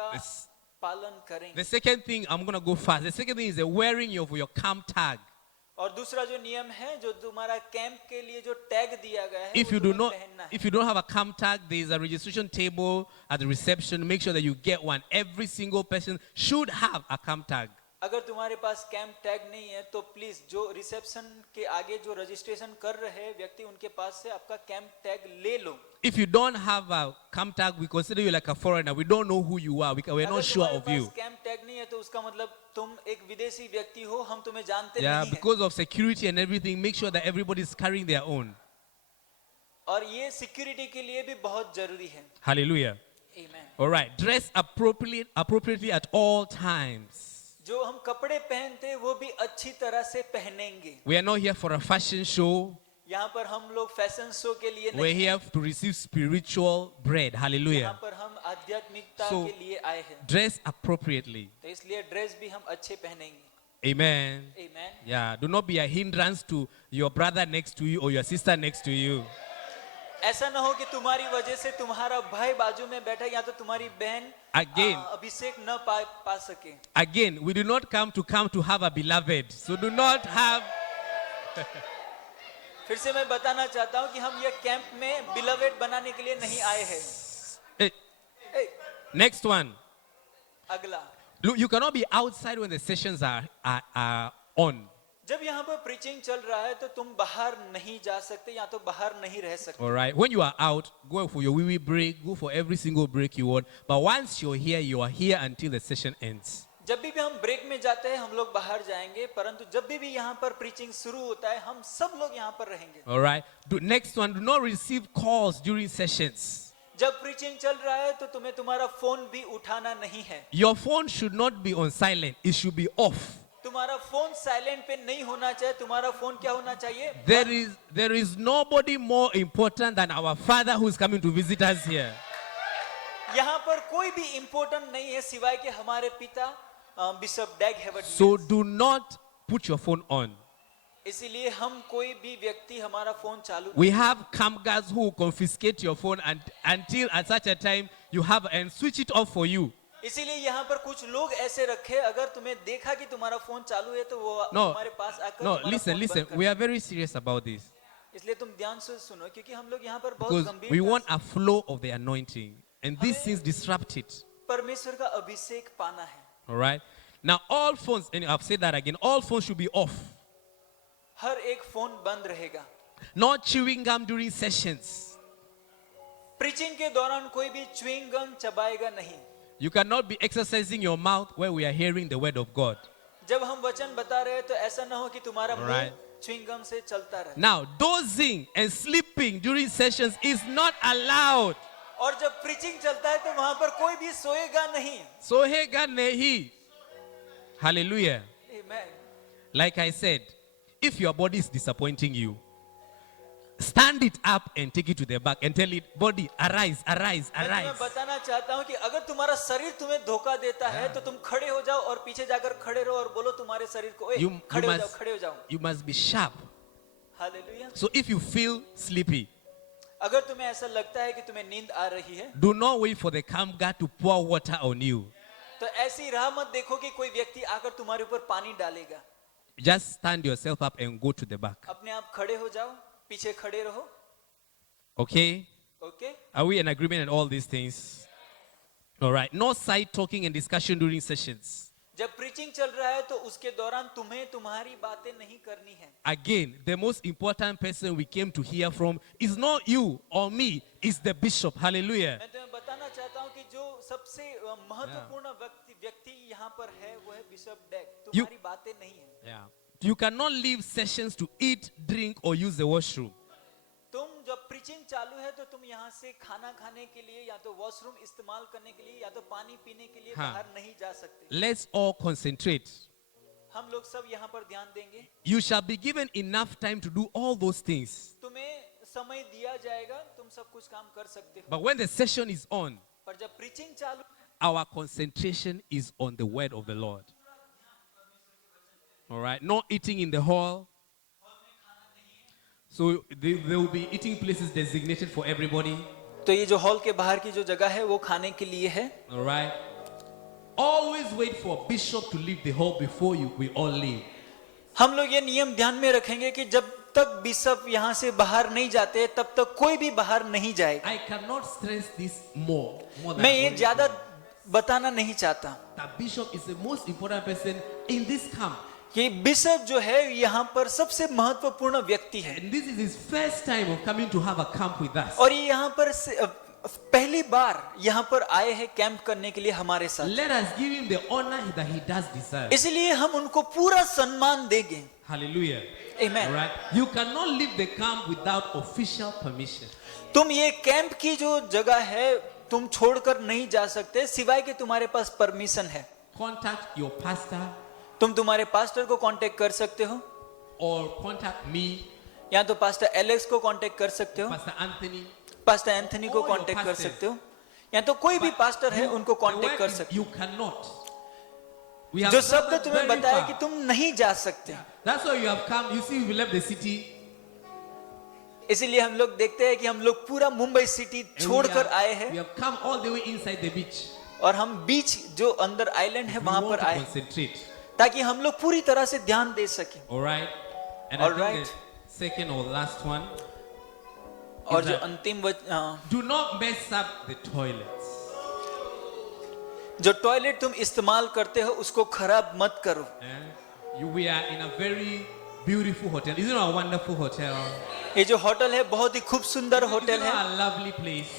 का This- पालन करेंगे। The second thing, I'm going to go fast. The second thing is the wearing of your camp tag. और दूसरा जो नियम है, जो तुम्हारा कैंप के लिए जो टैग दिया गया है, If वो you do तुम्हें not, पहनना है। if you don't have a camp tag, there is a registration table at the reception. Make sure that you get one. Every single person should have a camp tag. अगर तुम्हारे पास camp tag नहीं है तो please जो reception के आगे जो registration कर रहे व्यक्ति, उनके पास से आपका कैंप टैग ले लो। If you don't have a camp tag, we consider you like a foreigner. We don't know who you are. We're not sure of you. अगर कैंप टैग नहीं है तो उसका मतलब तुम एक विदेशी व्यक्ति हो, हम तुम्हें जानते Yeah, नहीं हैं। because of security and everything, make sure that everybody is carrying their own. और ये सिक्योरिटी के लिए भी बहुत जरूरी है। Hallelujah. Amen. All right. Dress appropriately at all times. जो हम कपड़े पहनते हैं वो भी अच्छी तरह से पहनेंगे। We are not here for a fashion show. यहाँ पर हम लोग फैशन शो के लिए We're नहीं, here to receive spiritual bread. यहाँ Hallelujah. पर हम आध्यात्मिकता So- के लिए आए हैं। Dress appropriately. तो इसलिए ड्रेस भी हम अच्छे पहनेंगे। Amen. Amen. Yeah. Do not be a hindrance to your brother next to you or your sister next to you. ऐसा ना हो कि तुम्हारी वजह से तुम्हारा भाई बाजू में बैठा या तो तुम्हारी बहन Again. अभिषेक न पा सके। Again, we do not come to have a beloved. So do not have. फिर से मैं बताना चाहता हूँ कि हम ये कैंप में बिलवेड बनाने के लिए नहीं आए हैं। Hey, ए, next one. अगला, Look, you cannot be outside when the sessions are on. जब यहाँ पर प्रीचिंग चल रहा है तो तुम बाहर नहीं जा सकते या तो बाहर नहीं रह सकते। All right. When you are out, go for your wee break. Go for every single break you want. But once you're here, you are here until the session ends. जब भी हम ब्रेक में जाते हैं हम लोग बाहर जाएंगे, परंतु जब भी यहाँ पर प्रीचिंग शुरू होता है हम सब लोग यहाँ पर रहेंगे। All right. Next one. Do not receive calls during sessions. जब प्रीचिंग चल रहा है तो तुम्हें तुम्हारा फोन भी उठाना नहीं है। Your phone should not be on silent. It should be off. तुम्हारा फोन साइलेंट पे नहीं होना चाहिए। तुम्हारा फोन क्या होना चाहिए? There is nobody more important than our Father who is coming to visit us here. यहाँ पर कोई भी इम्पोर्टेंट नहीं है सिवाय कि हमारे पिता bishop Dag Hayward. So do not put your phone on. इसीलिए हम कोई भी व्यक्ति हमारा फोन चालू। We have camp guards who will confiscate your phone until at such a time you have and switch it off for you. इसीलिए यहाँ पर कुछ लोग ऐसे रखे, अगर तुम्हें देखा कि तुम्हारा फोन चालू है तो वो तुम्हारे पास आकर No, तुम्हारा listen, फोन listen. बंद कर We are very serious about this. इसलिए तुम ध्यान से सुनो क्योंकि हम लोग यहाँ पर बहुत Because गंभीर we want a flow of the anointing. And these things disrupt it. परमेश्वर का अभिषेक पाना है। All right? Now, all phones, and I've said that again, all phones should be off. हर एक फोन बंद रहेगा। Not chewing gum during sessions. Preaching के दौरान कोई भी च्युइंग गम चबाएगा नहीं। You cannot be exercising your mouth where we are hearing the word of God. जब हम वचन बता रहे हैं तो ऐसा ना हो कि तुम्हारा मुंह Alright. च्युइंग गम से चलता रहे। Now, dozing and sleeping during sessions is not allowed. और जब प्रीचिंग चलता है तो वहां पर कोई भी सोएगा नहीं। Sohega nehi. Hallelujah. Amen. Like I said, if your body is disappointing you, stand it up and take it to the back and tell it, body, arise, arise, मैं तुम्हें arise. बताना चाहता हूँ कि अगर तुम्हारा शरीर तुम्हें धोखा देता है तो तुम खड़े हो जाओ और पीछे जाकर खड़े रहो और बोलो तुम्हारे शरीर को, You, खड़े हो जाओ, खड़े हो जाओ। you must be sharp. Hallelujah. So if you feel sleepy, अगर तुम्हें ऐसा लगता है कि तुम्हें नींद आ रही है do not wait for the camp guard to pour water on you. तो ऐसी राह मत देखो कि कोई व्यक्ति आकर तुम्हारे ऊपर पानी डालेगा। Just stand yourself up and go to the back. अपने आप खड़े हो जाओ, पीछे खड़े रहो। Okay? Okay? Are we in agreement on all these things? All right. No side talking and discussion during sessions. जब प्रीचिंग चल रहा है तो उसके दौरान तुम्हें तुम्हारी बातें नहीं करनी है। Again, the most important person we came to hear from is not you or me, it's the bishop. Hallelujah. मैं तुम्हें बताना चाहता हूँ कि जो सबसे महत्वपूर्ण व्यक्ति यहाँ पर है वो है बिशप डैग। तुम्हारी बातें नहीं है। Yeah. You cannot leave sessions to eat, drink, or use the washroom. तुम जब प्रीचिंग चालू है तो तुम यहाँ से खाना खाने के लिए या तो वॉशरूम इस्तेमाल करने के लिए या तो पानी पीने के लिए हाँ. बाहर नहीं जा सकते। Let's all concentrate. हम लोग सब यहाँ पर ध्यान देंगे। You shall be given enough time to do all those things. तुम्हें समय दिया जाएगा, तुम सब कुछ काम कर सकते हो। But when the session is on, पर जब प्रीचिंग चालू, our concentration is on the word of the Lord. All right, not eating in the hall. So there will be eating places designated for everybody. तो ये जो hall के बाहर की जो जगह है वो खाने के लिए है। All right. always wait for a bishop to leave the hall before you we all leave. हम लोग ये नियम ध्यान में रखेंगे कि जब तक बिशप यहाँ से बाहर नहीं जाते तब तक कोई भी बाहर नहीं जाएगा। I cannot stress this more than मैं ये what it ज्यादा is. बताना नहीं चाहता That bishop is the most important person in this camp. कि बिशप जो है यहाँ पर सबसे महत्वपूर्ण व्यक्ति है And this is his first time of coming to have a camp with us. और ये यहाँ पर पहली बार यहाँ पर आए हैं कैंप करने के लिए हमारे साथ। Let us give him the honor that he does deserve. इसलिए हम उनको पूरा सम्मान देंगे। Hallelujah. Amen. All right. You cannot leave the camp without official permission. तुम ये कैंप की जो जगह है तुम छोड़कर नहीं जा सकते सिवाय कि तुम्हारे पास परमिशन है। Contact your pastor तुम तुम्हारे पास्टर को कांटेक्ट कर सकते हो or contact me, या तो पास्टर एलेक्स को कांटेक्ट कर सकते हो, Pastor Anthony. पास्टर एंथनी को All your कांटेक्ट कर pastors. सकते हो, या तो कोई भी But पास्टर है you- उनको the कांटेक्ट word कर is सकते हो। You cannot. We have जो शब्द traveled तुम्हें very बताया far. कि तुम नहीं जा सकते, That's why you have come. You see, we left the city. इसीलिए हम लोग देखते हैं कि हम लोग पूरा मुंबई सिटी and छोड़कर आए we हैं have come all the way inside the beach. और हम बीच जो अंदर आइलैंड है We वहां want पर to आए concentrate. ताकि हम लोग पूरी तरह से ध्यान दे सकें। All right. And All I think right. the second or last one. और is जो that अंतिम Do not mess up the toilets. जो टॉयलेट तुम इस्तेमाल करते हो उसको खराब मत करो। We are in a very beautiful hotel. Isn't it a wonderful hotel? ये जो होटल है बहुत ही खूब सुंदर Isn't होटल it है a lovely place?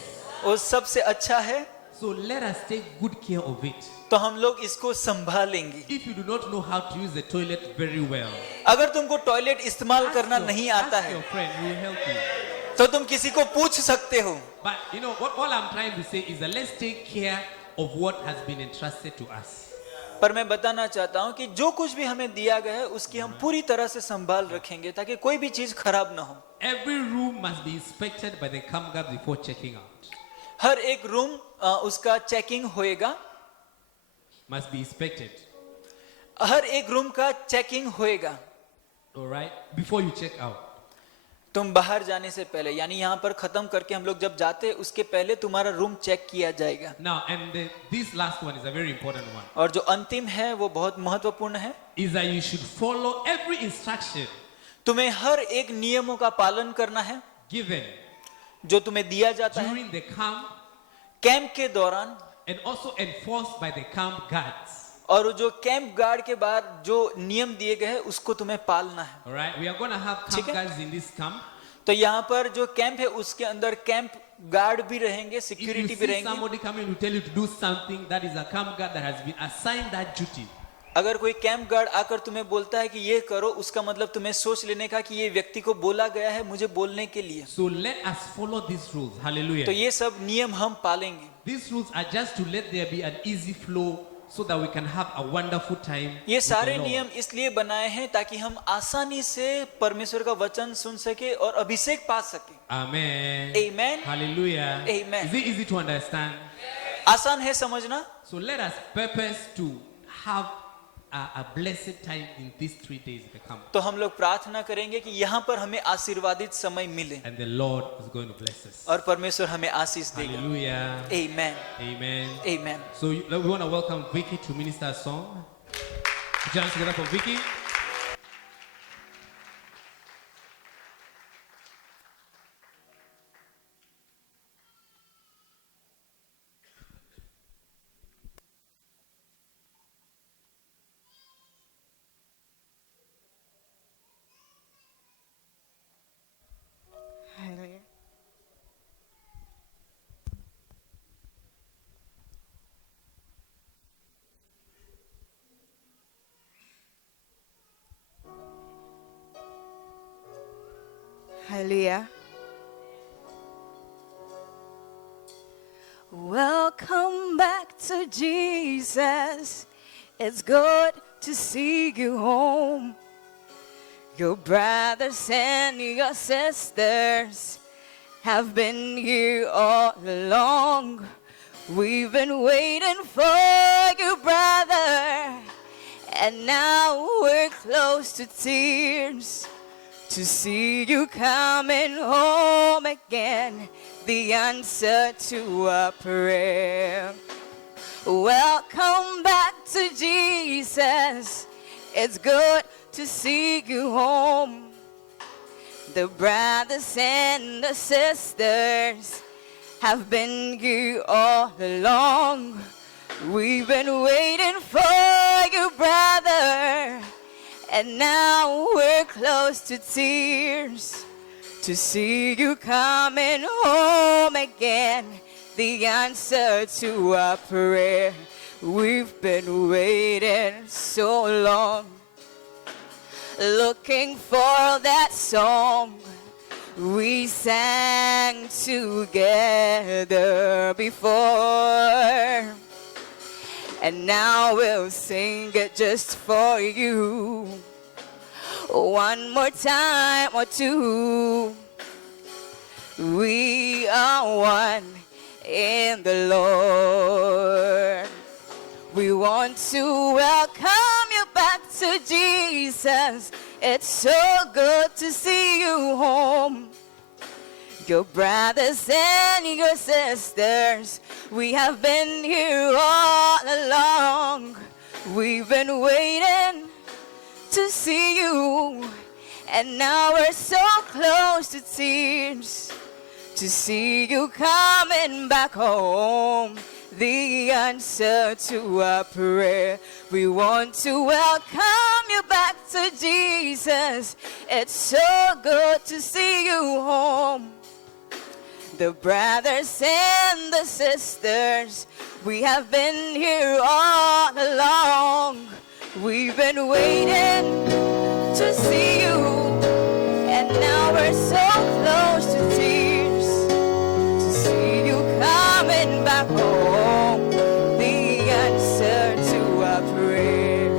और सबसे अच्छा है, So let us take good care of it. तो हम लोग इसको संभालेंगे। If you do not know how to use the toilet very well, अगर तुमको टॉयलेट इस्तेमाल करना नहीं आता ask है your friend, he will help you. तो तुम किसी को पूछ सकते हो। But you know what? All I'm trying to say is that let's take care of what has been entrusted to us. पर मैं बताना चाहता हूँ कि जो कुछ भी हमें दिया गया है उसकी हम पूरी तरह से संभाल रखेंगे ताकि कोई भी चीज खराब ना हो। Every room must be inspected by the camp guard before checking out. हर एक रूम उसका चेकिंग होएगा, Must be inspected. हर एक रूम का चेकिंग होएगा All right? Before you check out. तुम बाहर जाने से पहले, यानी यहाँ पर खत्म करके हम लोग जब जाते हैं उसके पहले तुम्हारा रूम चेक किया जाएगा। Now, and this last one is a very important one. और जो अंतिम है वो बहुत महत्वपूर्ण है, Is that you should follow every instruction तुम्हें हर एक नियमों का पालन करना है given जो तुम्हें दिया जाता है during the camp कैंप के दौरान, and also enforced by the camp guards. और जो कैंप गार्ड के बाद जो नियम दिए गए हैं उसको तुम्हें पालना है। All right? We are going to have ठीक camp है? guards in this camp. तो यहाँ पर जो कैंप है उसके अंदर कैंप गार्ड भी रहेंगे, If you सिक्योरिटी भी see रहेंगे। somebody coming to tell you to do something, that is a camp guard that has been assigned that duty. अगर कोई कैंप गार्ड आकर तुम्हें बोलता है कि ये करो, उसका मतलब तुम्हें सोच लेने का कि ये व्यक्ति को बोला गया है मुझे बोलने के लिए। So let us follow these rules. Hallelujah. तो ये सब नियम हम पालेंगे। These rules are just to let there be an easy flow so that we can have a wonderful time. ये with the सारे Lord. नियम इसलिए बनाए हैं ताकि हम आसानी से परमेश्वर का वचन सुन सके और अभिषेक पा सके। Amen. Amen. Hallelujah. Amen. Is it easy to understand? आसान है समझना। So let us purpose to have a blessed time in these 3 days of the camp. तो हम लोग प्रार्थना करेंगे कि यहाँ पर हमें आशीर्वादित समय मिले And the Lord is going to bless us. और परमेश्वर हमें आशीष देगा। Hallelujah. Amen. Amen. Amen. So we want to welcome Vicky to minister a song. Put your hands together for Vicky. Hallelujah. Hallelujah. Welcome back to Jesus. It's good to see you home. Your brothers and your sisters have been here all along. We've been waiting for you, brother, and now we're close to tears to see you coming home again. The answer to our prayer. Welcome back to Jesus. It's good to see you home. The brothers and the sisters have been here all along. We've been waiting for you, brother, and now we're close to tears to see you coming home again. The answer to our prayer. We've been waiting so long, looking for that song we sang together before. And now we'll sing it just for you. One more time or two. We are one in the Lord. We want to welcome you back to Jesus. It's so good to see you home. Your brothers and your sisters, we have been here all along. We've been waiting to see you, and now we're so close to tears to see you coming back home. The answer to our prayer. We want to welcome you back to Jesus. It's so good to see you home. The brothers and the sisters, we have been here all along. We've been waiting to see you, and now we're so close to tears to see you coming back home. The answer to our prayer.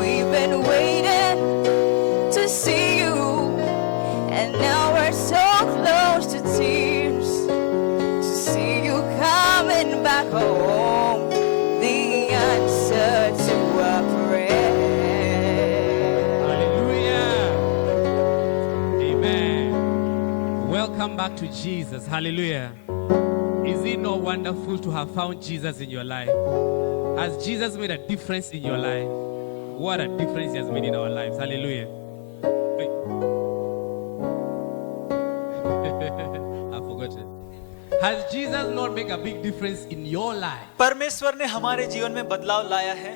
We've been waiting to see you, and now we're so close to tears to see you coming back home. The answer to our prayer. Hallelujah. Amen. Welcome back to Jesus. Hallelujah. Is it not wonderful to have found Jesus in your life? Has Jesus made a difference in your life? What a difference he has made in our lives. Hallelujah. Wait. I forgot it. Has Jesus not made a big difference in your life? परमेश्वर ने हमारे जीवन में बदलाव लाया है.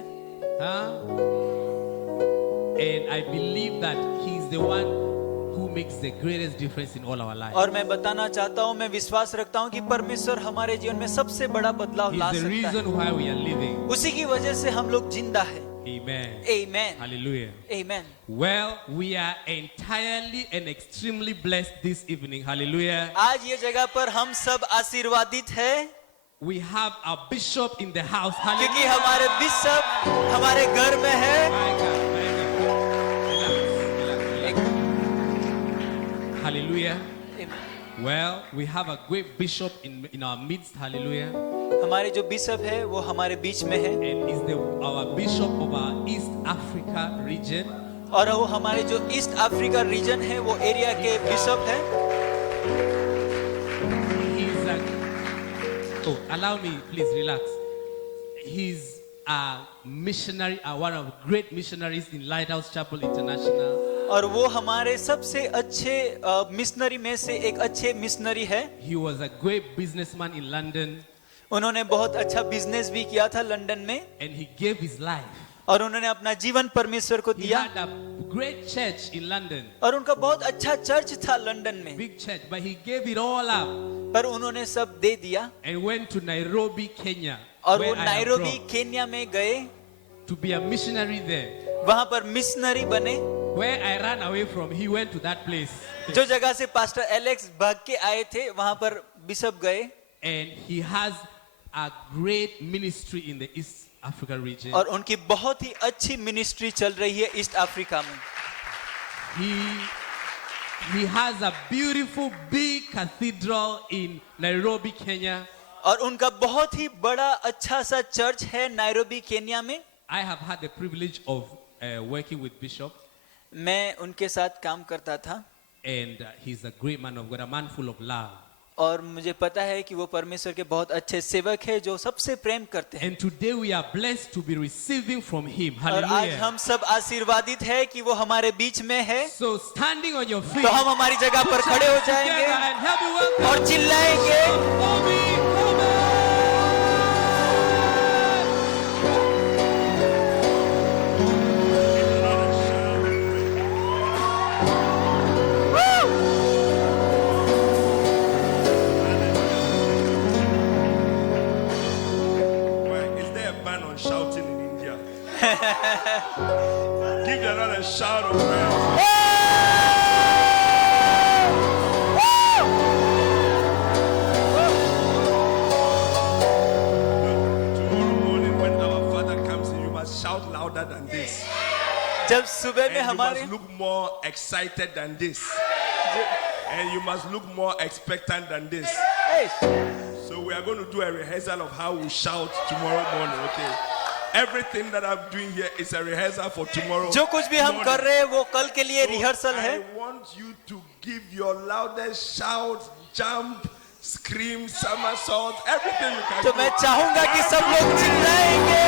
Huh? And I believe that he's the one who makes the greatest difference in all our lives. और मैं बताना चाहता हूँ, मैं विश्वास रखता हूँ कि परमेश्वर हमारे जीवन में सबसे बड़ा बदलाव ला He's the सकता है. reason why we are living. उसी की वजह से हम लोग जिंदा हैं. Amen. Amen. Hallelujah. Amen. Well, we are entirely and extremely blessed this evening. Hallelujah. आज ये जगह पर हम सब आशीर्वादित हैं We have a bishop in the house. क्योंकि Hallelujah. हमारे बिशप हमारे घर में है. My God, my God. Relax. Hallelujah. Well, we have a great bishop in our midst. Hallelujah. हमारे जो बिशप है वो हमारे बीच में है And is our bishop of our East Africa region. और वो हमारे जो ईस्ट अफ्रीका रीजन है वो एरिया के बिशप है. He's a, oh, allow me, please relax. He's a missionary, one of great missionaries in Lighthouse Chapel International. और वो हमारे सबसे अच्छे मिशनरी में से एक अच्छे मिशनरी है. He was a great businessman in London. उन्होंने बहुत अच्छा बिजनेस भी किया था लंदन में And he gave his life. और उन्होंने अपना जीवन परमेश्वर को He दिया. had a great church in London. और उनका बहुत अच्छा चर्च था लंदन में, Big church, but he gave it all up पर उन्होंने सब दे दिया and went to Nairobi, Kenya, और where वो I am Nairobi from, Kenya में गए. to be a missionary there. वहां पर मिशनरी बने. Where I ran away from, he went to that place. जो जगह से पास्टर एलेक्स भाग के आए थे वहां पर बिशप गए. And he has a great ministry in the East Africa region. और उनकी बहुत ही अच्छी मिनिस्ट्री चल रही है ईस्ट अफ्रीका में. He has a beautiful big cathedral in Nairobi, Kenya. और उनका बहुत ही बड़ा अच्छा सा चर्च है नायरोबी केन्या में. I have had the privilege of working with Bishop, मैं उनके साथ काम करता था and he's a great man of God, a man full of love. और मुझे पता है कि वो परमेश्वर के बहुत अच्छे सेवक हैं जो सबसे प्रेम करते हैं। And today we are blessed to be receiving from Him. और आज Hallelujah. हम सब आशीर्वादित है कि वो हमारे बीच में है। So standing on your feet, तो हम हमारी जगह पर खड़े हो together जाएंगे and help me welcome और चिल्लाएंगे, Obi Coleman. Well, is there a ban on shouting in India? Give them another shout of praise. Tomorrow morning when our Father comes in, you must shout louder than this. जब सुबह में And you हमारे must look more excited than this. And you must look more expectant than this. So we are going to do a rehearsal of how we shout tomorrow morning, okay? Everything that I'm doing here is a rehearsal for tomorrow. जो कुछ भी हम morning. कर रहे हैं वो कल के लिए So रिहर्सल है। I want you to give your loudest shout, jump, scream, somersault, everything you can तो do. मैं चाहूंगा कि सब लोग चिल्लाएंगे,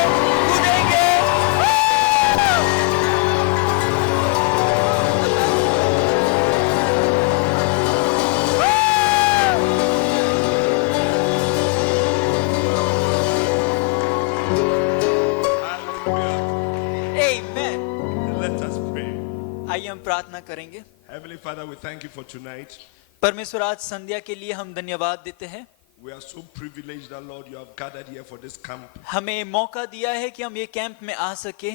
कूदेंगे। Hallelujah. Amen. Let us pray. आइए हम प्रार्थना करेंगे। Heavenly Father, we thank you for tonight. परमेश्वर, आज संध्या के लिए हम धन्यवाद देते हैं। We are so privileged that, Lord, you have gathered here for this camp. हमें मौका दिया है कि हम ये कैंप में आ सके।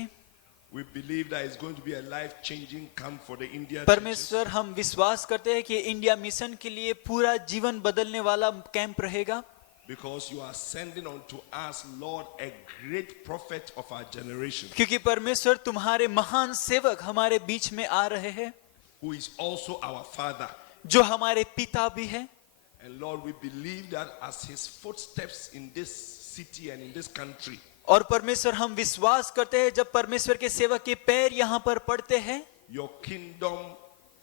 We believe that it's going to be a life-changing camp for the India churches. परमेश्वर, हम विश्वास करते हैं कि इंडिया मिशन के लिए पूरा जीवन बदलने वाला कैंप रहेगा। Because you are sending unto us, Lord, a great prophet of our generation, क्योंकि परमेश्वर तुम्हारे महान सेवक हमारे बीच में आ रहे हैं, who is also our Father. जो हमारे पिता भी हैं। And Lord, we believe that as his footsteps in this city and in this country, और परमेश्वर, हम विश्वास करते हैं जब परमेश्वर के सेवक के पैर यहाँ पर पड़ते हैं, your kingdom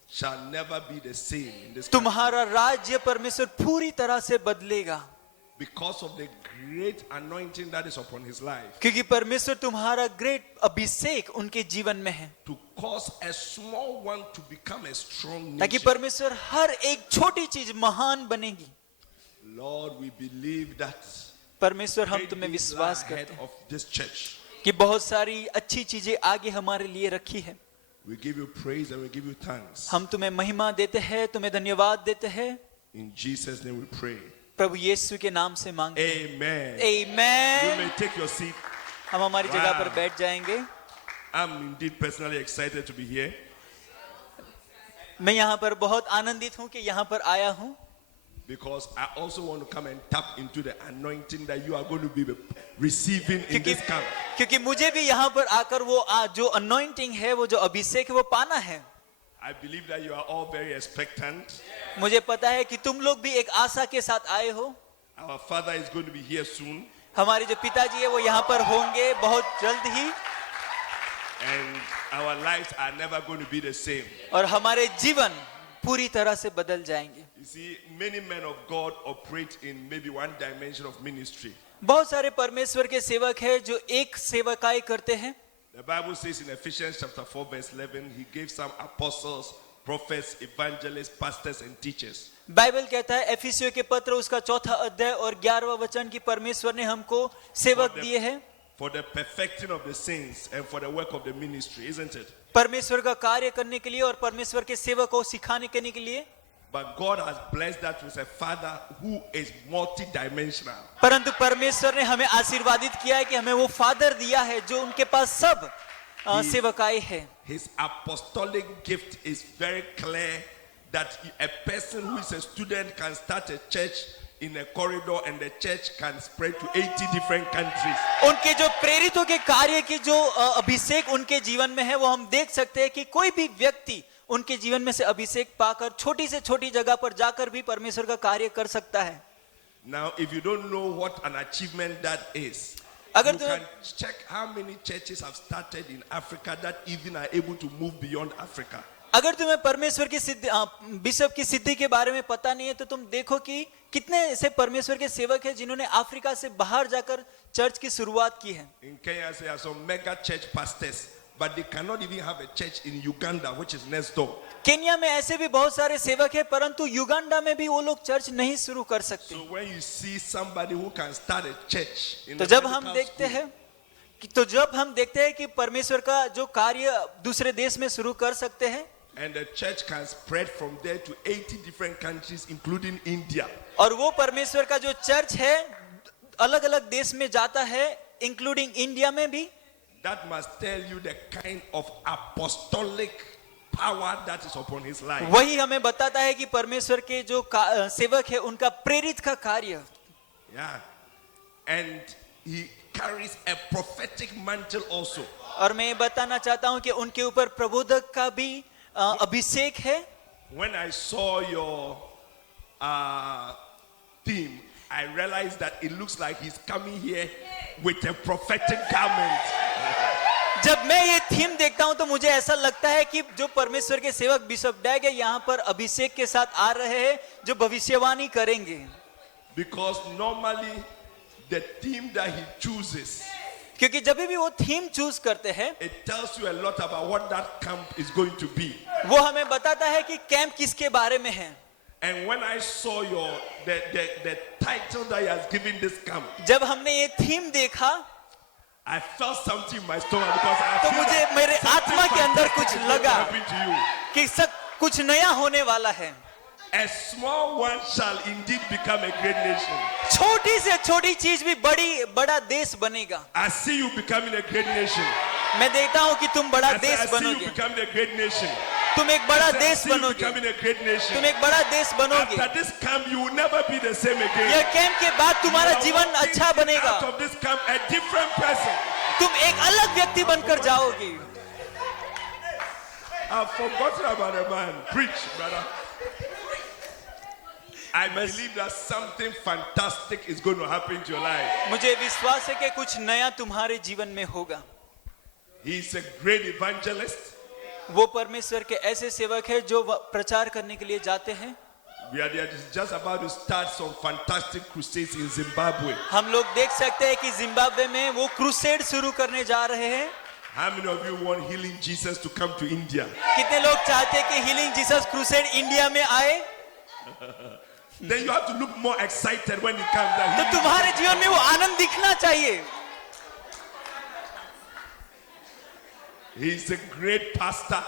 shall never be the same in this country. तुम्हारा राज्य परमेश्वर पूरी तरह से बदलेगा। Because of the great anointing that is upon his life, क्योंकि परमेश्वर तुम्हारा ग्रेट अभिषेक उनके जीवन में है, to cause a small one to become a strong ताकि nation. परमेश्वर हर एक छोटी चीज महान बनेगी। Lord, we believe that परमेश्वर, हम great तुम्हें things lie विश्वास ahead करते हैं of this church. कि बहुत सारी अच्छी चीजें आगे हमारे लिए रखी है। We give you praise and we give you thanks. हम तुम्हें महिमा देते हैं, तुम्हें धन्यवाद देते हैं। In Jesus' name we pray. प्रभु यीशु के नाम से मांगते हैं। Amen. You amen. may take your seat. हम हमारी जगह पर Wow. बैठ जाएंगे। I'm indeed personally excited to be here. मैं यहाँ पर बहुत आनंदित हूँ कि यहाँ पर आया हूँ, Because I also want to come and tap into the anointing that you are going to be receiving in क्योंकि this camp. क्योंकि मुझे भी यहाँ पर आकर वो जो अनॉइंटिंग है, वो जो अभिषेक है, वो पाना है। I believe that you are all very expectant. मुझे पता है कि तुम लोग भी एक आशा के साथ आए हो। Our father is going to be here soon. हमारे जो पिताजी है वो यहाँ पर होंगे बहुत जल्द ही, And our lives are never going to be the same. और हमारे जीवन पूरी तरह से बदल जाएंगे। You see, many men of God operate in maybe one dimension of ministry. बहुत सारे परमेश्वर के सेवक हैं जो एक सेवकाई करते हैं। The Bible says in Ephesians chapter 4 verse 11, he gave some apostles, prophets, evangelists, pastors and teachers. Bible कहता है एफिसियों के पत्र उसका 4 अध्याय और 11वां वचन की परमेश्वर ने हमको सेवक दिए हैं For the perfecting of the saints and for the work of the ministry, isn't it? परमेश्वर का कार्य करने के लिए और परमेश्वर के सेवक को सिखाने करने के लिए। But God has blessed that with a father who is multi-dimensional. परंतु परमेश्वर ने हमें आशीर्वादित किया है कि हमें वो फादर दिया है जो उनके पास सब सेवकाई है। His apostolic gift is very clear that a person who is a student can start a church in a corridor and the church can spread to 80 different countries. उनके जो प्रेरितों के कार्य की जो अभिषेक उनके जीवन में है, वो हम देख सकते हैं कि कोई भी व्यक्ति उनके जीवन में से अभिषेक पाकर छोटी से छोटी जगह पर जाकर भी परमेश्वर का कार्य कर सकता है। Now, if you don't know what an achievement that is, अगर you तो can check how many churches have started in Africa that even are able to move beyond Africa. अगर तुम्हें परमेश्वर की सिद्धि बिशप की सिद्धि के बारे में पता नहीं है तो तुम देखो कि कितने ऐसे परमेश्वर के सेवक हैं जिन्होंने अफ्रीका से बाहर जाकर चर्च की शुरुआत की है। In Kenya, there are some mega church pastors, but they cannot even have a church in Uganda, which is next door. Kenya में ऐसे भी बहुत सारे सेवक हैं परंतु युगांडा में भी वो लोग चर्च नहीं शुरू कर सकते। So when you see somebody who can start a church in तो a जब हम biblical देखते school, हैं कि परमेश्वर का जो कार्य दूसरे देश में शुरू कर सकते हैं and the church can spread from there to 80 different countries, including India. और वो परमेश्वर का जो चर्च है अलग अलग देश में जाता है इंक्लूडिंग इंडिया में भी, That must tell you the kind of apostolic power that is upon his life. वही हमें बताता है कि परमेश्वर के जो सेवक है उनका प्रेरित का कार्य। Yeah. And he carries a prophetic mantle also. और मैं बताना चाहता हूं कि उनके ऊपर प्रबोधक का भी अभिषेक है। When I saw your theme, I realized that it looks like he's coming here with a prophetic garment. जब मैं ये थीम देखता हूं तो मुझे ऐसा लगता है कि जो परमेश्वर के सेवक बिशप डैग है यहाँ पर अभिषेक के साथ आ रहे हैं जो भविष्यवाणी करेंगे। Because normally the theme that he chooses, क्योंकि जब भी वो थीम चूज करते हैं it tells you a lot about what that camp is going to be. वो हमें बताता है कि कैंप किसके बारे में है। And when I saw the title that he has given this camp, जब हमने ये थीम देखा I felt something in my stomach because I तो feel मुझे that मेरे आत्मा के अंदर कुछ something is going to लगा happen to you. कि सब कुछ नया होने वाला है। A small one shall indeed become a great nation. छोटी से छोटी चीज भी बड़ा देश बनेगा। I see you becoming a great nation. मैं देखता हूँ कि तुम बड़ा I देश see you बनोगे, becoming a great nation. तुम एक बड़ा I देश see you बनोगे, becoming a great nation. तुम एक बड़ा देश बनोगे। After this camp, you will never be the same again. यह कैंप के बाद तुम्हारा You are जीवन walking अच्छा बनेगा, out of this camp a different person. तुम एक अलग व्यक्ति बनकर जाओगे। I've forgotten about the man. Preach, brother. I believe that something fantastic is going to happen to your life. मुझे विश्वास है कि कुछ नया तुम्हारे जीवन में होगा। He is a great evangelist. वो परमेश्वर के ऐसे सेवक हैं जो प्रचार करने के लिए जाते हैं। We are just about to start some fantastic crusades in Zimbabwe. हम लोग देख सकते हैं कि जिम्बाब्वे में वो क्रूसेड शुरू करने जा रहे हैं। How many of you want Healing Jesus to come to India? कितने लोग चाहते हैं कि हीलिंग जीसस क्रूसेड इंडिया में आए? Then you have to look more excited when it comes. तो That तुम्हारे जीवन में वो आनंद दिखना चाहिए। he is a great pastor.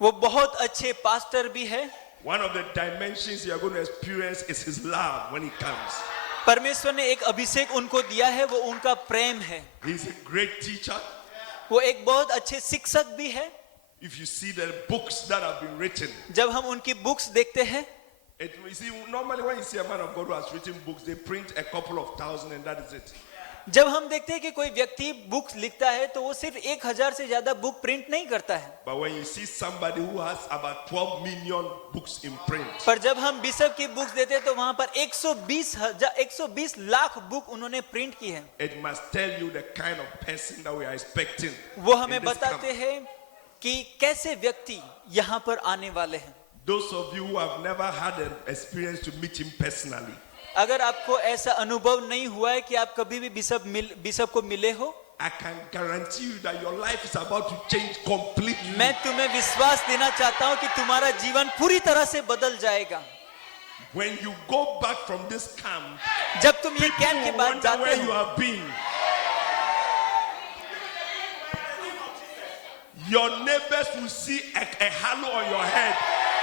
वो बहुत अच्छे पास्टर भी है। One of the dimensions you are going to experience is his love when he comes. परमेश्वर ने एक अभिषेक उनको दिया है, वो उनका प्रेम है। He is a great teacher. वो एक बहुत अच्छे शिक्षक भी है। If you see the books that have been written, जब हम उनकी बुक्स देखते हैं you see, normally when you see a man of God who has written books, they print a couple of thousand and that is it. जब हम देखते हैं कि कोई व्यक्ति बुक्स लिखता है तो वो सिर्फ 1000 से ज्यादा बुक प्रिंट नहीं करता है। But when you see somebody who has about 12 million books in print, पर जब हम बिशप की बुक्स देते हैं तो वहां पर 120 लाख बुक उन्होंने प्रिंट की है। it must tell you the kind of person that we are expecting. वो in हमें this बताते camp. हैं कि कैसे व्यक्ति यहाँ पर आने वाले हैं। Those of you who have never had an experience to meet him personally, अगर आपको ऐसा अनुभव नहीं हुआ है कि आप कभी भी बिशप को मिले हो, I can guarantee you that your life is about to change completely. मैं तुम्हें विश्वास देना चाहता हूं कि तुम्हारा जीवन पूरी तरह से बदल जाएगा। When you go back from this camp, जब तुम ये कैंप के you बाद wonder जाते where you हो, have been. Your neighbors will see a halo on your head.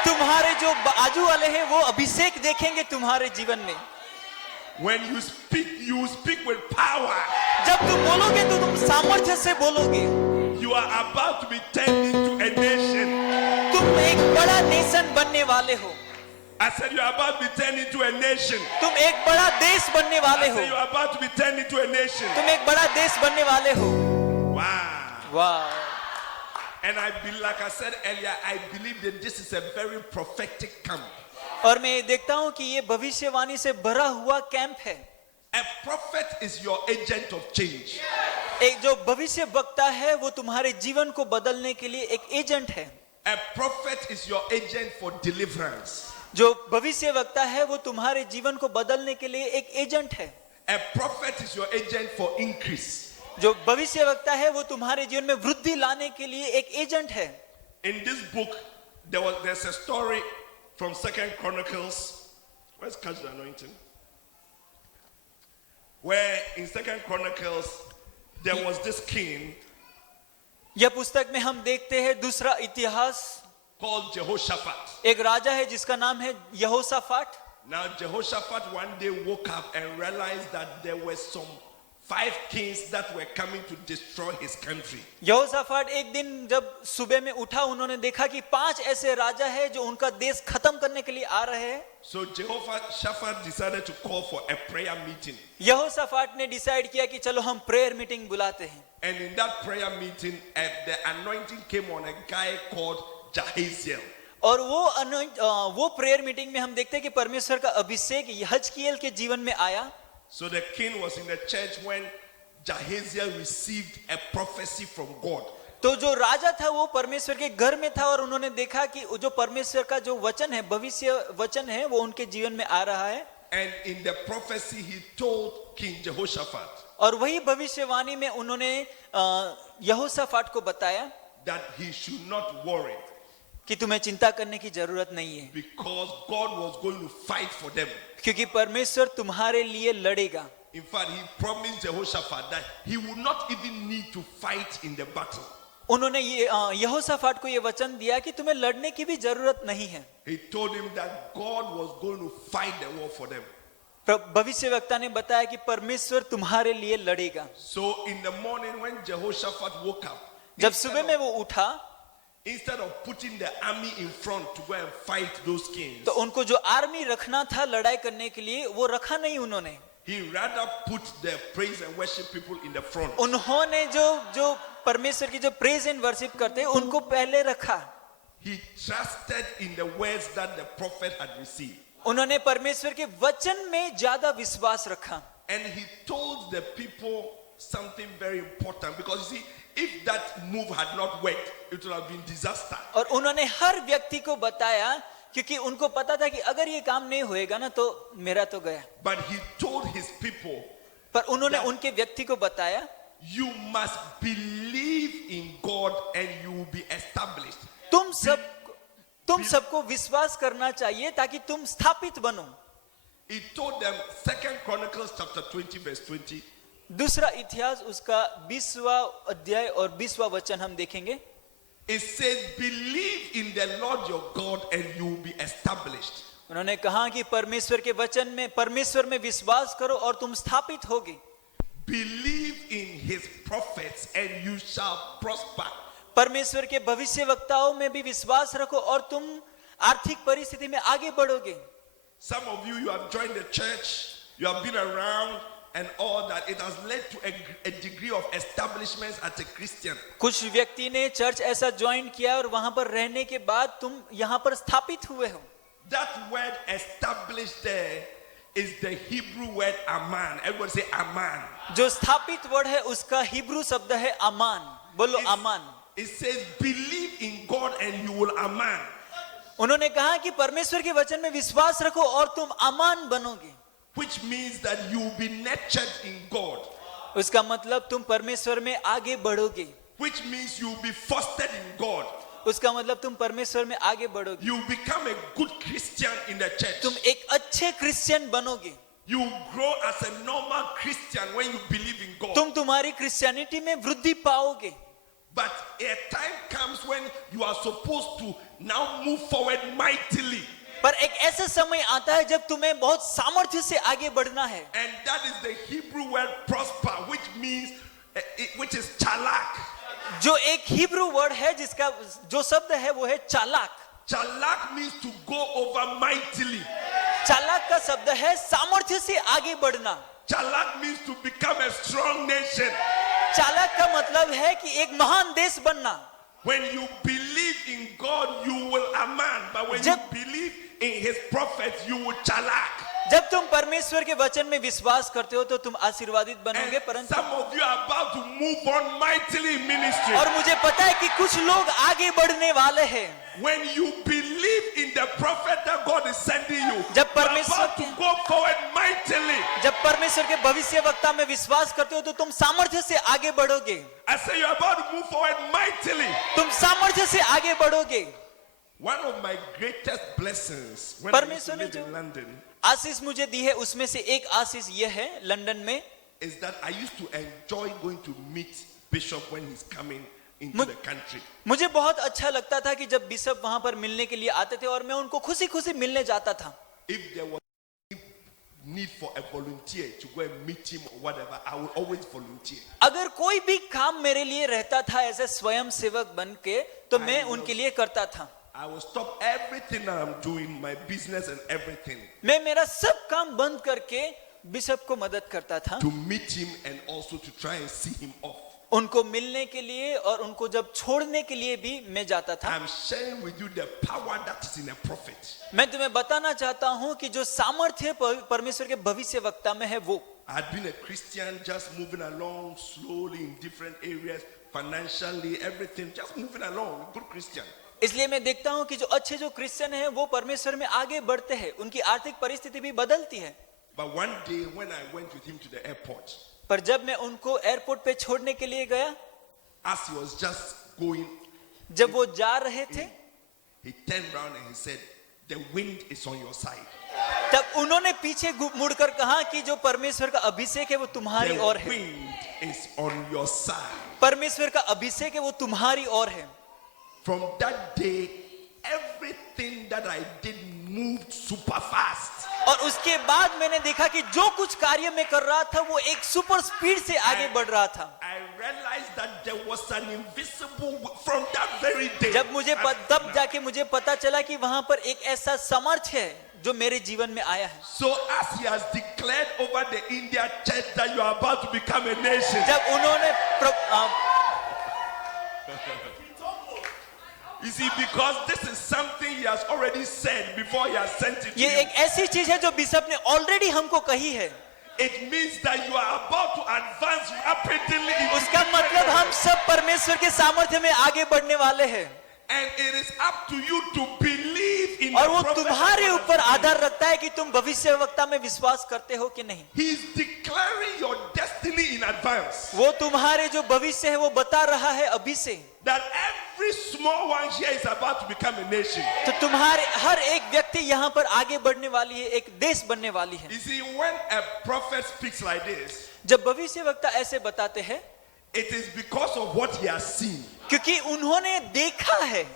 तुम्हारे जो आजू वाले हैं वो अभिषेक देखेंगे तुम्हारे जीवन में। When you speak with power. जब तुम बोलोगे तो तुम सामर्थ्य से बोलोगे। You are about to be turned into a nation. तुम एक बड़ा नेशन बनने वाले हो। I said you are about to be turned into a nation. तुम एक बड़ा देश बनने वाले I हो। said you are about to be turned into a nation. तुम एक बड़ा देश बनने वाले हो। Wow. वाह। And I believe, like I said earlier, I believe that this is a very prophetic camp. और मैं देखता हूँ कि ये भविष्यवाणी से भरा हुआ कैंप है। A prophet is your agent of change. एक जो भविष्य वक्ता है वो तुम्हारे जीवन को बदलने के लिए एक एजेंट है। A prophet is your agent for deliverance. जो भविष्य वक्ता है वो तुम्हारे जीवन को बदलने के लिए एक एजेंट है. A prophet is your agent for increase. जो भविष्य वक्ता है वो तुम्हारे जीवन में वृद्धि लाने के लिए एक एजेंट है. In this book, there's a story from 2 Chronicles. Let's catch the anointing. Where in 2 Chronicles, there was this king यह पुस्तक में हम देखते हैं दूसरा इतिहास. called Jehoshaphat. एक राजा है जिसका नाम है यहोशाफाट. Now, Jehoshaphat one day woke up and realized that there were some 5 kings that were coming to destroy his country. यहोशाफाट एक दिन जब सुबह में उठा, उन्होंने देखा कि 5 ऐसे राजा हैं जो उनका देश खत्म करने के लिए आ रहे हैं. So Jehoshaphat decided to call for a prayer meeting. यहोशाफाट ने डिसाइड किया कि चलो हम प्रेयर मीटिंग बुलाते हैं. And in that prayer meeting, the anointing came on a guy called Jahaziel. और वो प्रेयर मीटिंग में हम देखते हैं कि परमेश्वर का अभिषेक यहजकीएल के जीवन में आया. So the king was in the church when Jahaziel received a prophecy from God. तो जो राजा था वो परमेश्वर के घर में था और उन्होंने देखा कि जो परमेश्वर का जो वचन है, भविष्य वचन है, वो उनके जीवन में आ रहा है. And in the prophecy, he told King Jehoshaphat और वही भविष्यवाणी में उन्होंने यहोशाफाट को बताया that he should not worry कि तुम्हें चिंता करने की जरूरत नहीं है, because God was going to fight for them. क्योंकि परमेश्वर तुम्हारे लिए लड़ेगा. In fact, he promised Jehoshaphat that he would not even need to fight in the battle. उन्होंने यहोशाफाट को ये वचन दिया कि तुम्हें लड़ने की भी जरूरत नहीं है. He told him that God was going to fight the war for them. भविष्यवक्ता ने बताया कि परमेश्वर तुम्हारे लिए लड़ेगा. So in the morning when Jehoshaphat woke up, जब सुबह में वो उठा, instead of putting the army in front to go and fight those kings, तो उनको जो आर्मी रखना था लड़ाई करने के लिए वो रखा नहीं. उन्होंने he rather put the praise and worship people in the front. उन्होंने जो परमेश्वर की जो प्रेज एंड वर्शिप करते हैं उनको पहले रखा. He trusted in the words that the prophet had received. उन्होंने परमेश्वर के वचन में ज्यादा विश्वास रखा. And he told the people something very important, because you see, if that move had not worked, it would have been disaster. और उन्होंने हर व्यक्ति को बताया, क्योंकि उनको पता था कि अगर ये काम नहीं होएगा ना तो मेरा तो गया. But he told his people, पर उन्होंने उनके व्यक्ति को बताया, you must believe in God and you will be established. तुम सबको विश्वास करना चाहिए ताकि तुम स्थापित बनो. He told them, 2 Chronicles chapter 20 verse 20. दूसरा इतिहास उसका 20वां अध्याय और 20वां वचन हम देखेंगे. It says, believe in the Lord your God and you will be established. उन्होंने कहा कि परमेश्वर के वचन में, परमेश्वर में विश्वास करो और तुम स्थापित होगे. Believe in his prophets and you shall prosper. परमेश्वर के भविष्य वक्ताओं में भी विश्वास रखो और तुम आर्थिक परिस्थिति में आगे बढ़ोगे. Some of you have joined the church, you have been around and all that. It has led to a degree of establishment as a Christian. कुछ व्यक्ति ने चर्च ऐसा ज्वाइन किया और वहां पर रहने के बाद तुम यहाँ पर स्थापित हुए हो. That word established there is the Hebrew word aman. Everybody say aman. जो स्थापित वर्ड है उसका हिब्रू शब्द है अमान. बोलो अमान. It says believe in God and you will aman. उन्होंने कहा कि परमेश्वर के वचन में विश्वास रखो और तुम अमान बनोगे. Which means that you will be nurtured in God. उसका मतलब तुम परमेश्वर में आगे बढ़ोगे. Which means you will be fostered in God. उसका मतलब तुम परमेश्वर में आगे बढ़ोगे. You will become a good Christian in the church. तुम एक अच्छे क्रिश्चियन बनोगे. You will grow as a normal Christian when you believe in God. तुम तुम्हारी क्रिश्चियनिटी में वृद्धि पाओगे. But a time comes when you are supposed to now move forward mightily. पर एक ऐसा समय आता है जब तुम्हें बहुत सामर्थ्य से आगे बढ़ना है. And that is the Hebrew word prosper, which means, which is chalak. जो एक हिब्रू वर्ड है जिसका जो शब्द है वो है चालाक. Chalak means to go over mightily. चालाक का शब्द है सामर्थ्य से आगे बढ़ना. Chalak means to become a strong nation. चालाक का मतलब है कि एक महान देश बनना. When you believe in God, you will aman. But when you believe in his prophets, you will chalak. जब तुम परमेश्वर के वचन में विश्वास करते हो तो तुम आशीर्वादित And बनोगे, परंतु some of you are about to move on mightily in ministry. और मुझे पता है कि कुछ लोग आगे बढ़ने वाले हैं। When you believe in the prophet that God is sending you, जब you are परमेश्वर about to go forward mightily. जब परमेश्वर के भविष्यवक्ता में विश्वास करते हो तो तुम सामर्थ्य से आगे बढ़ोगे। I say you are about to move forward mightily. तुम सामर्थ्य से आगे बढ़ोगे। One of my greatest blessings when I used to परमेश्वर ने live जो in London आशीष मुझे दी है उसमें से एक आशीष यह है, लंदन में is that I used to enjoy going to meet Bishop when he's coming into Mu- the country. मुझे बहुत अच्छा लगता था कि जब बिशप वहां पर मिलने के लिए आते थे और मैं उनको खुशी खुशी मिलने जाता था। If there was need for a volunteer to go and meet him or whatever, I would always volunteer. अगर कोई भी काम मेरे लिए रहता था ऐसे स्वयं सेवक बन के तो मैं उनके लिए करता था। I will stop everything that I'm doing, my business and everything, मैं मेरा सब काम बंद करके बिशप को मदद करता था, to meet him and also to try and see him off. उनको मिलने के लिए और उनको जब छोड़ने के लिए भी मैं जाता था। I'm sharing with you the power that is in a prophet. मैं तुम्हें बताना चाहता हूं कि जो सामर्थ्य परमेश्वर के भविष्यवक्ता में है वो। I had been a Christian, just moving along slowly in different areas, financially, everything, just moving along, good Christian. इसलिए मैं देखता हूं कि जो अच्छे जो क्रिश्चियन हैं वो परमेश्वर में आगे बढ़ते हैं, उनकी आर्थिक परिस्थिति भी बदलती है। But one day when I went with him to the airport, पर जब मैं उनको एयरपोर्ट पे छोड़ने के लिए गया, as he was just going, जब वो जा रहे थे he turned around and he said, "The wind is on your side." तब उन्होंने पीछे मुड़कर कहा कि जो परमेश्वर का अभिषेक है वो तुम्हारी ओर The है। wind is on your side. परमेश्वर का अभिषेक है वो तुम्हारी ओर है। From that day, everything that I did moved super fast. और उसके बाद मैंने देखा कि जो कुछ कार्य मैं कर रहा था वो एक सुपर स्पीड से आगे बढ़ रहा था। I realized that there was an invisible from that very day. जब मुझे तब जाके मुझे पता चला कि वहां पर एक ऐसा सामर्थ्य है जो मेरे जीवन में आया है। So as he has declared over the India church that you are about to become a nation, जब उन्होंने you see, because this is something he has already said before he has sent it to ये you. एक ऐसी चीज है जो bishop ने already हमको कही है। It means that you are about to advance rapidly. उसका मतलब हम सब परमेश्वर के सामर्थ्य में आगे बढ़ने वाले हैं। And it is up to you to believe in और the वो prophet. तुम्हारे ऊपर आधार रखता है कि तुम भविष्यवक्ता में विश्वास करते हो कि नहीं। He is declaring your destiny in advance. वो तुम्हारे जो भविष्य है वो बता रहा है अभी से। That every small one here is about to become a nation. तो तुम्हारे हर एक व्यक्ति यहाँ पर आगे बढ़ने वाली है, एक देश बनने वाली है। You see, when a prophet speaks like this, जब भविष्यवक्ता ऐसे बताते हैं it is because of what he has seen. क्योंकि उन्होंने देखा है,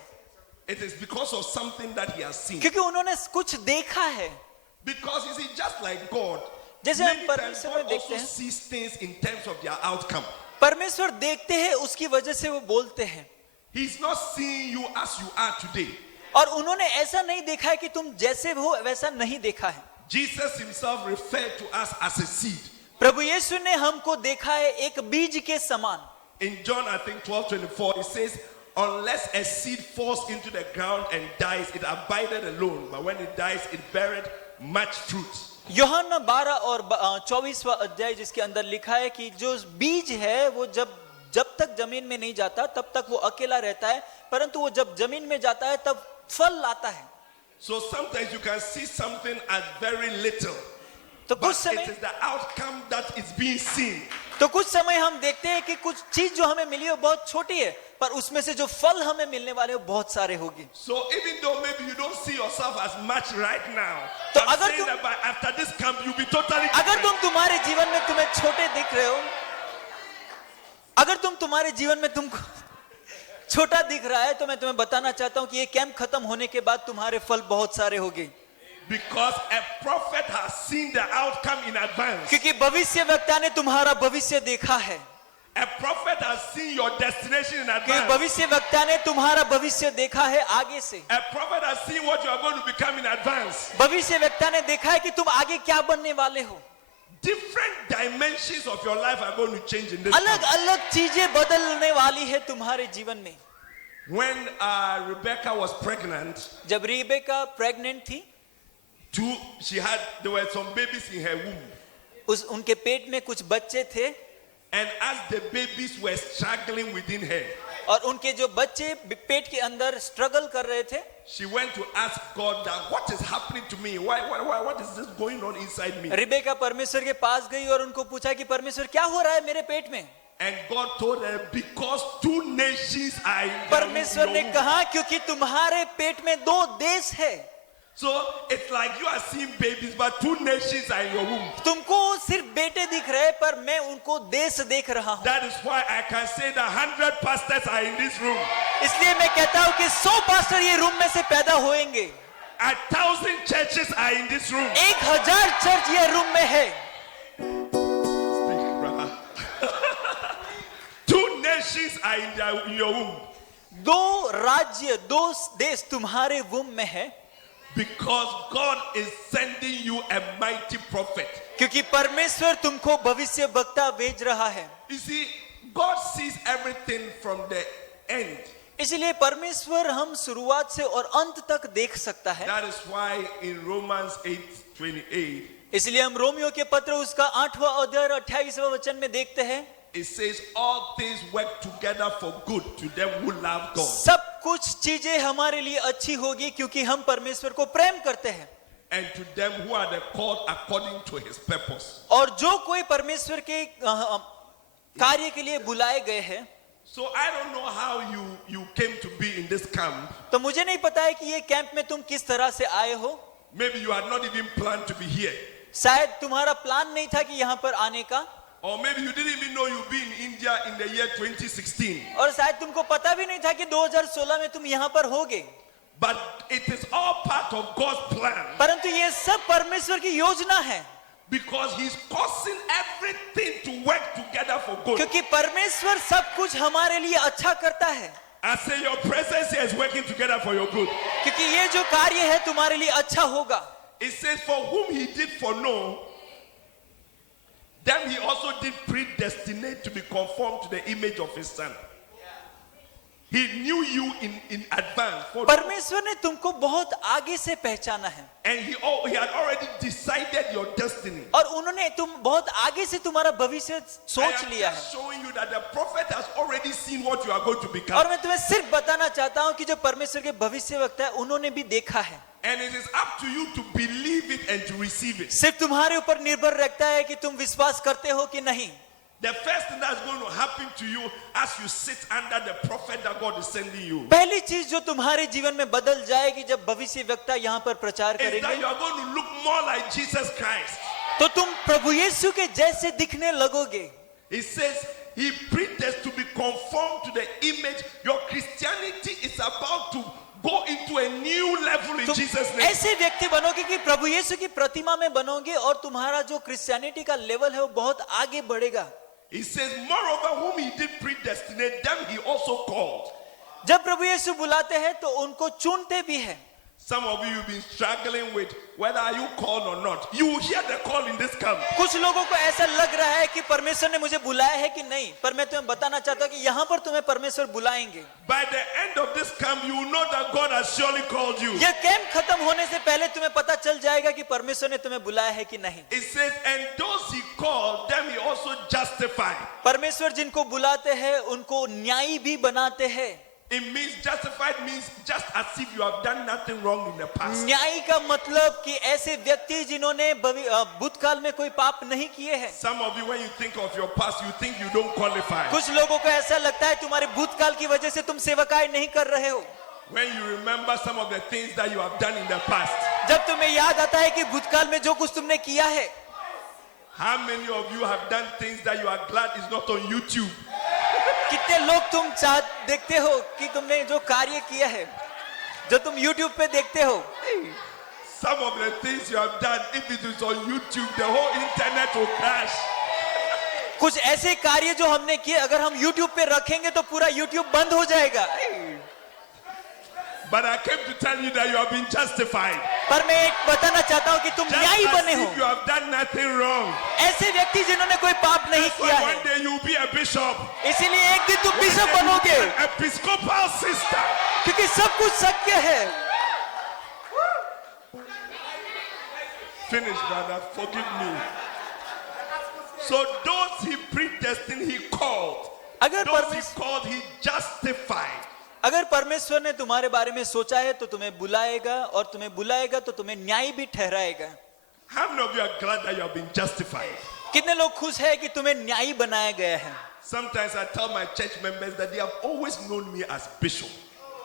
It is because of something that he has seen. क्योंकि उन्होंने कुछ देखा है। Because you see, just like God, जैसे हम many times परमेश्वर God में देखते also हैं, sees things in terms of their outcome. परमेश्वर देखते हैं उसकी वजह से वो बोलते हैं। He's not seeing you as you are today. और उन्होंने ऐसा नहीं देखा है कि तुम जैसे हो वैसा नहीं देखा है। Jesus himself referred to us as a seed. प्रभु यीशु ने हमको देखा है एक बीज के समान। In John, I think 12:24, it says, "Unless a seed falls into the ground and dies, it abideth alone. But when it dies, it beareth much fruit." यूहन्ना 12 और 24वां अध्याय जिसके अंदर लिखा है कि जो बीज है वो जब तक जमीन में नहीं जाता तब तक वो अकेला रहता है, परंतु वो जब जमीन में जाता है तब फल लाता है। So sometimes you can see something as very little, तो but कुछ समय it is the outcome that is being seen. तो कुछ समय हम देखते हैं कि कुछ चीज जो हमें मिली है वो बहुत छोटी है, पर उसमें से जो फल हमें मिलने वाले वो बहुत सारे होंगे। So even though maybe you don't see yourself as much right now, तो I'm अगर saying तुम- that by after this camp you'll be totally अगर different. तुम तुम्हारे जीवन में तुम्हें छोटे दिख रहे हो, अगर तुम तुम्हारे जीवन में तुमको छोटा दिख रहा है, तो मैं तुम्हें बताना चाहता हूं कि ये कैंप खत्म होने के बाद तुम्हारे फल बहुत सारे होंगे। Because a prophet has seen the outcome in advance. क्योंकि भविष्यवक्ता ने तुम्हारा भविष्य देखा है। A prophet has seen your destination in क्योंकि advance. भविष्यवक्ता ने तुम्हारा भविष्य देखा है आगे से। A prophet has seen what you are going to become in advance. भविष्यवक्ता ने देखा है कि तुम आगे क्या बनने वाले हो। Different dimensions of your life are going to change in this अलग time. अलग चीजें बदलने वाली है तुम्हारे जीवन में। When Rebecca was pregnant, जब रिबेका प्रेग्नेंट थी, there were some babies in her womb. उनके पेट में कुछ बच्चे थे, And as the babies were struggling within her, और उनके जो बच्चे पेट के अंदर स्ट्रगल कर रहे थे, she went to ask God that what is happening to me? What is this going on inside me? Rebecca परमेश्वर के पास गई और उनको पूछा कि परमेश्वर क्या हो रहा है मेरे पेट में? And God told her, because two nations are in the परमेश्वर ने womb. कहा क्योंकि तुम्हारे पेट में दो देश है। So it's like you are seeing babies, but two nations are in your womb. तुमको सिर्फ बेटे दिख रहे पर मैं उनको देश देख रहा हूँ। That is why I can say that 100 pastors are in this room. इसलिए मैं कहता हूँ कि 100 पास्टर ये रूम में से पैदा होंगे। 1,000 churches are in this room. 1000 church ये रूम में है। Speak, brother. Two nations are in your womb. दो राज्य, दो देश तुम्हारे वुम में है। Because God is sending you a mighty prophet. क्योंकि परमेश्वर तुमको भविष्य वक्ता भेज रहा है। You see, God sees everything from the end. इसलिए परमेश्वर हम शुरुआत से और अंत तक देख सकता है। That is why in Romans 8:28, इसलिए हम रोमियो के पत्र उसका 8वां अध्याय 28वां वचन में देखते हैं, it says all things work together for good to them who love God. सब कुछ चीजें हमारे लिए अच्छी होगी क्योंकि हम परमेश्वर को प्रेम करते हैं And to them who are the called according to his purpose. और जो कोई परमेश्वर के कार्य के लिए बुलाए गए हैं। So I don't know how you came to be in this camp. तो मुझे नहीं पता है कि ये कैंप में तुम किस तरह से आए हो। Maybe you had not even planned to be here. शायद तुम्हारा प्लान नहीं था कि यहाँ पर आने का, Or maybe you didn't even know you'd be in India in the year 2016. और शायद तुमको पता भी नहीं था कि 2016 में तुम यहाँ पर होगे। But it is all part of God's plan. परंतु ये सब परमेश्वर की योजना है, Because he's causing everything to work together for good. क्योंकि परमेश्वर सब कुछ हमारे लिए अच्छा करता है। I say your presence here is working together for your good. क्योंकि ये जो कार्य है तुम्हारे लिए अच्छा होगा। It says for whom he did foreknow, then he also did predestinate to be conformed to the image of his son. He knew you in advance. परमेश्वर ने तुमको बहुत आगे से पहचाना है And he had already decided your destiny. और उन्होंने तुम बहुत आगे से तुम्हारा भविष्य I सोच am लिया just है। showing you that the prophet has already seen what you are going to become. और मैं तुम्हें सिर्फ बताना चाहता हूँ कि जो परमेश्वर के भविष्य वक्ता है उन्होंने भी देखा है। And it is up to you to believe it and to receive it. सिर्फ तुम्हारे ऊपर निर्भर रखता है कि तुम विश्वास करते हो कि नहीं। The first thing that's going to happen to you as you sit under the prophet that God is sending you पहली चीज जो तुम्हारे जीवन में बदल जाएगी जब भविष्य वक्ता यहाँ पर प्रचार is that करेंगे, you are going to look more like Jesus Christ. तो तुम प्रभु यीशु के जैसे दिखने लगोगे। It says he predestined to be conformed to the image. Your Christianity is about to go into a new level in तुम Jesus' name. ऐसे व्यक्ति बनोगे कि प्रभु यीशु की प्रतिमा में बनोगे और तुम्हारा जो क्रिश्चियनिटी का लेवल है वो बहुत आगे बढ़ेगा। He says, moreover, whom he did predestinate, them he also called. जब प्रभु यीशु बुलाते हैं तो उनको चुनते भी हैं। Some of you have been struggling with whether are you called or not. You will hear the call in this camp. कुछ लोगों को ऐसा लग रहा है कि परमेश्वर ने मुझे बुलाया है कि नहीं, पर मैं तुम्हें बताना चाहता हूँ कि यहाँ पर तुम्हें परमेश्वर बुलाएंगे। By the end of this camp, you will know that God has surely called you. यह कैंप खत्म होने से पहले तुम्हें पता चल जाएगा कि परमेश्वर ने तुम्हें बुलाया है कि नहीं। It says, and those he called, them he also justified. परमेश्वर जिनको बुलाते हैं उनको न्यायी भी बनाते हैं। It means justified means just as if you have done nothing wrong in the past. न्यायी का मतलब कि ऐसे व्यक्ति जिन्होंने भूतकाल में कोई पाप नहीं किए हैं। Some of you, when you think of your past, you think you don't qualify. कुछ लोगों को ऐसा लगता है तुम्हारे भूतकाल की वजह से तुम सेवकाई नहीं कर रहे हो। When you remember some of the things that you have done in the past, जब तुम्हें याद आता है कि भूतकाल में जो कुछ तुमने किया है, how many of you have done things that you are glad is not on YouTube? कितने लोग तुम देखते हो कि तुमने जो कार्य किया है जो तुम YouTube पे देखते हो। Some of the things you have done, if it is on YouTube, the whole internet will crash. कुछ ऐसे कार्य जो हमने किए अगर हम YouTube पे रखेंगे तो पूरा YouTube बंद हो जाएगा। But I came to tell you that you have been justified. पर मैं एक बताना चाहता हूँ कि तुम Just न्यायी as बने हो। if you have done nothing wrong. ऐसे व्यक्ति जिन्होंने कोई पाप नहीं That's किया why है, one day you will be a bishop. इसीलिए एक दिन तुम बिशप बनोगे, An Episcopal sister. क्योंकि सब कुछ शक्य है। Finish, brother. Forgive me. So those he predestined, he called. अगर Those he परमेश्वर called, he justified. अगर परमेश्वर ने तुम्हारे बारे में सोचा है तो तुम्हें बुलाएगा, और तुम्हें बुलाएगा तो तुम्हें न्यायी भी ठहराएगा। How many of you are glad that you have been justified? कितने लोग खुश हैं कि तुम्हें न्यायी बनाया गया है? Sometimes I tell my church members that they have always known me as bishop.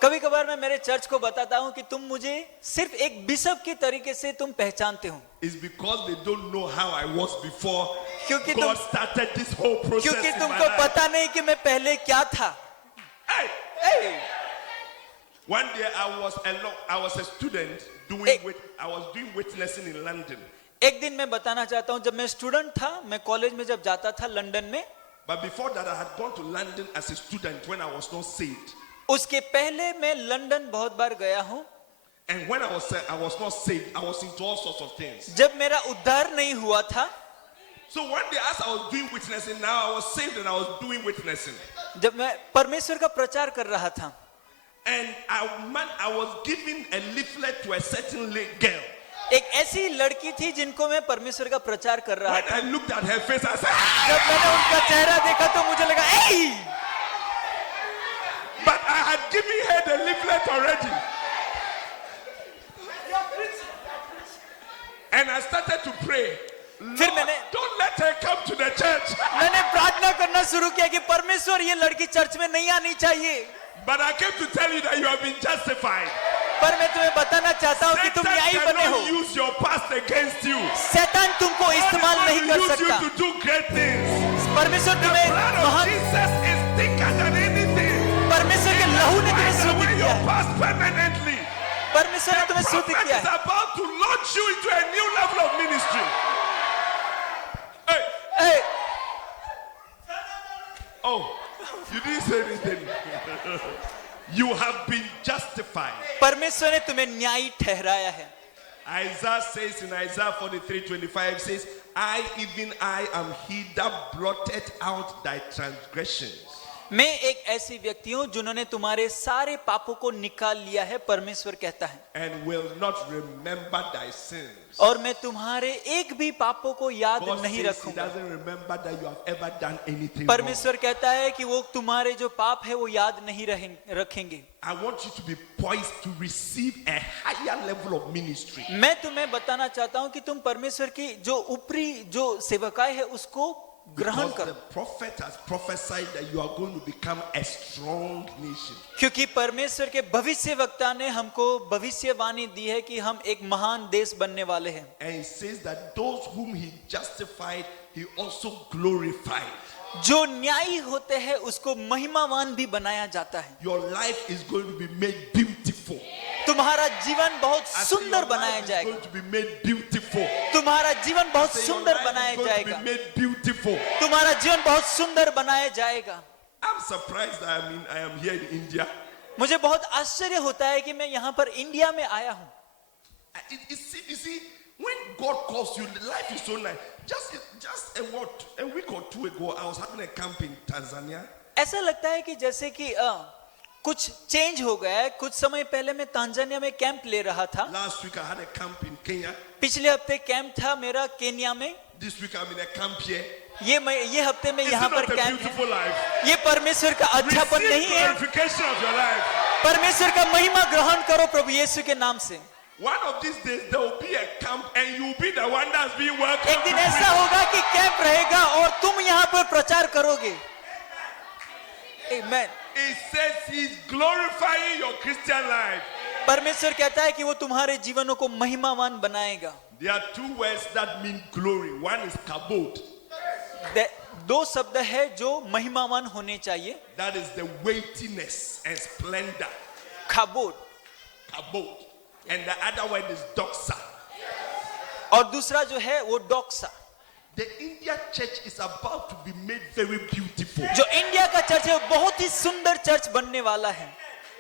कभी कभार मैं मेरे चर्च को बताता हूं कि तुम मुझे सिर्फ एक बिशप की तरीके से तुम पहचानते हो, It's because they don't know how I was before क्योंकि God started this whole process क्योंकि in my तुमको life. पता नहीं कि मैं पहले क्या था। Hey, A, one day I was a student Hey. I was doing witnessing in London. एक दिन मैं बताना चाहता हूं, जब मैं स्टूडेंट था, मैं कॉलेज में जब जाता था लंदन में, But before that, I had gone to London as a student when I was not saved. उसके पहले मैं लंदन बहुत बार गया हूं। And when I was not saved, I was into all sorts of things. जब मेरा उद्धार नहीं हुआ था, So one day, as I was doing witnessing, now I was saved and I was doing witnessing. जब मैं परमेश्वर का प्रचार कर रहा था, And I was giving a leaflet to a certain girl. एक ऐसी लड़की थी जिनको मैं परमेश्वर का प्रचार कर रहा When था। I looked at her face, I said, जब मैंने उनका चेहरा देखा तो मुझे लगा, "ए!" but I had given her the leaflet already. And I started to pray. फिर Lord, मैंने don't let her come to the church. मैंने प्रार्थना करना शुरू किया कि परमेश्वर ये लड़की चर्च में नहीं आनी चाहिए, But I came to tell you that you have been justified. पर मैं तुम्हें बताना चाहता हूँ कि तुम Satan न्यायी बने हो। cannot use your past against you. शैतान तुमको इस्तेमाल God नहीं is कर going to use सकता। you to do great things. परमेश्वर The तुम्हें blood of महान, Jesus is thicker than anything. परमेश्वर के लहू ने तुम्हें Wipe शुद्ध away किया your है। past permanently. परमेश्वर ने The तुम्हें शुद्ध prophet किया is है। about to launch you into a new level of ministry. Hey, A, oh, you didn't say anything. You have been justified. परमेश्वर ने तुम्हें न्यायी ठहराया है। Isaiah says in Isaiah 43:25 says, even I am he that blotted out thy transgressions. मैं एक ऐसी व्यक्ति हूँ जिन्होंने तुम्हारे सारे पापों को निकाल लिया है, परमेश्वर कहता है, And will not remember thy sins. और मैं तुम्हारे एक भी पापों को याद God नहीं says he रखूंगा। doesn't remember that you have ever done anything wrong. परमेश्वर कहता है कि वो तुम्हारे जो पाप है वो याद नहीं रखेंगे। I want you to be poised to receive a higher level of ministry. मैं तुम्हें बताना चाहता हूँ कि तुम परमेश्वर की जो ऊपरी जो सेवकाई है उसको ग्रहण Because the करो, prophet has prophesied that you are going to become a strong nation. क्योंकि परमेश्वर के भविष्यवक्ता ने हमको भविष्यवाणी दी है कि हम एक महान देश बनने वाले हैं। And he says that those whom he justified, he also glorified. जो न्यायी होते हैं उसको महिमावान भी बनाया जाता है। Your life is going to be made beautiful. तुम्हारा जीवन बहुत I say सुंदर your बनाया life is जाएगा। going to be made beautiful. तुम्हारा जीवन बहुत I say your सुंदर life बनाया is going to जाएगा। be made beautiful. तुम्हारा जीवन बहुत सुंदर बनाया जाएगा। I'm surprised that I am here in India. मुझे बहुत आश्चर्य होता है कि मैं यहाँ पर इंडिया में आया हूँ। You see, when God calls you, life is so nice. Just a week or two ago, I was having a camp in Tanzania. ऐसा लगता है कि जैसे कि कुछ चेंज हो गया है। कुछ समय पहले मैं तांजानिया में कैंप ले रहा था। Last week I had a camp in Kenya. पिछले हफ्ते कैंप था मेरा केन्या में। This week I'm in a camp here. ये हफ्ते में Is it यहाँ पर not a camp beautiful life? है। ये परमेश्वर का अच्छापन Receive नहीं है। glorification of your life. परमेश्वर का महिमा ग्रहण करो प्रभु यीशु के नाम से। One of these days there will be a camp and you'll be the one that's being welcomed. एक दिन ऐसा होगा कि कैंप रहेगा और तुम यहाँ पर प्रचार करोगे। Amen. It says he's glorifying your Christian life. परमेश्वर कहता है कि वो तुम्हारे जीवनों को महिमावान बनाएगा। There are two words that mean glory. One is kabod. दो शब्द है जो महिमावान होने चाहिए। That is the weightiness and splendor. खाबोद, Kabod. And the other word is doxa. और दूसरा जो है वो डॉक्सा। The India church is about to be made very beautiful. जो इंडिया का चर्च है वो बहुत ही सुंदर चर्च बनने वाला है।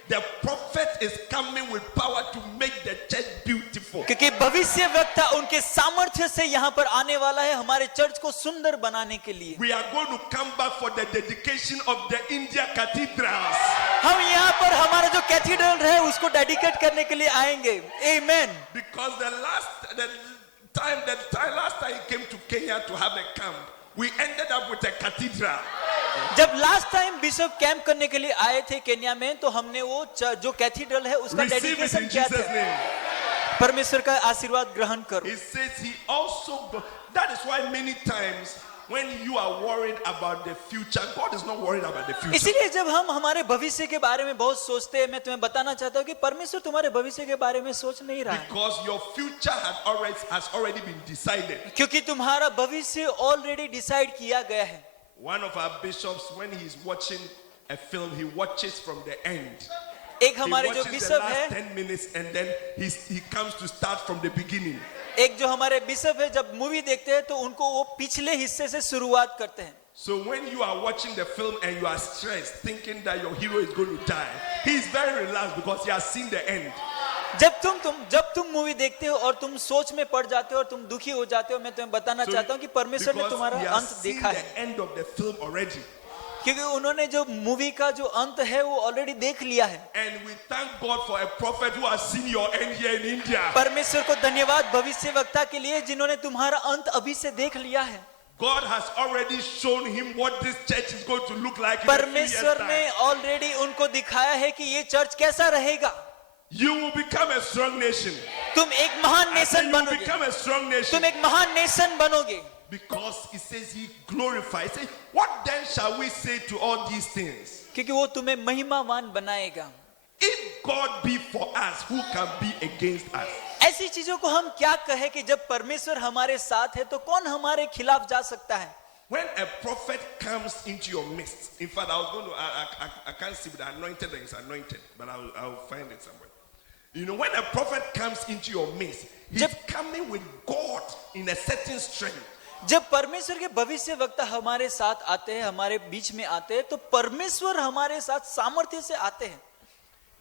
The prophet is coming with power to make the church beautiful. क्योंकि भविष्यवक्ता उनके सामर्थ्य से यहाँ पर आने वाला है हमारे चर्च को सुंदर बनाने के लिए। We are going to come back for the dedication of the India cathedrals. हम यहाँ पर हमारा जो कैथीड्रल है उसको डेडिकेट करने के लिए आएंगे। Amen. Because the last time he came to Kenya to have a camp, we ended up with a cathedral. जब लास्ट टाइम बिशप कैंप करने के लिए आए थे केन्या में, तो हमने वो जो कैथीड्रल है उसका Receive it डेडिकेशन in किया Jesus' था। name. परमेश्वर का आशीर्वाद ग्रहण करो। It says he also, that is why many times when you are worried about the future, God is not worried about the future. इसीलिए जब हम हमारे भविष्य के बारे में बहुत सोचते हैं, मैं तुम्हें बताना चाहता हूँ कि परमेश्वर तुम्हारे भविष्य के बारे में सोच नहीं रहा है, Because your future has already been decided. क्योंकि तुम्हारा भविष्य ऑलरेडी डिसाइड किया गया है। One of our bishops, when he's watching a film, he watches from the end. एक He हमारे जो watches the बिशप last है, 10 minutes and then he comes to start from the beginning. एक जो हमारे बिशप है, जब मूवी देखते हैं तो उनको वो पिछले हिस्से से शुरुआत करते हैं। So when you are watching the film and you are stressed, thinking that your hero is going to die, he is very relaxed because he has seen the end. जब तुम मूवी देखते हो और तुम सोच में पड़ जाते हो और तुम दुखी हो जाते हो, मैं तुम्हें बताना चाहता हूँ कि परमेश्वर ने Because तुम्हारा he has अंत seen देखा है, the end of the film already. क्योंकि उन्होंने जो मूवी का जो अंत है वो ऑलरेडी देख लिया है। And we thank God for a prophet who has seen your end here in India. परमेश्वर को धन्यवाद भविष्यवक्ता के लिए जिन्होंने तुम्हारा अंत अभी से देख लिया है। God has already shown him what this church is going to look like in a few years' परमेश्वर ने time. ऑलरेडी उनको दिखाया है कि ये चर्च कैसा रहेगा। You will become a strong nation. तुम एक महान I said nation you will बनोगे, become a strong nation. तुम एक महान नेशन बनोगे, Because he says he glorifies. Say, what then shall we say to all these things? क्योंकि वो तुम्हें महिमावान बनाएगा। If God be for us, who can be against us? ऐसी चीजों को हम क्या कहें कि जब परमेश्वर हमारे साथ है तो कौन हमारे खिलाफ जा सकता है। When a prophet comes into your midst, in fact, I was going to, I can't see, but anointed is anointed, but I'll find it somewhere. You know, when a prophet comes into your midst, he's coming with God in a certain strength. जब परमेश्वर के भविष्य वक्ता हमारे साथ आते हैं, हमारे बीच में आते हैं, तो परमेश्वर हमारे साथ सामर्थ्य से आते हैं।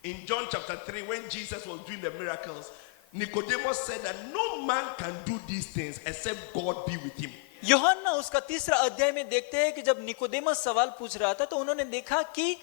In John chapter 3, when Jesus was doing the miracles, Nicodemus said that no man can do these things except God be with him. यूहन्ना उसका 3रा अध्याय में देखते हैं कि जब निकोदेमस सवाल पूछ रहा था तो उन्होंने देखा कि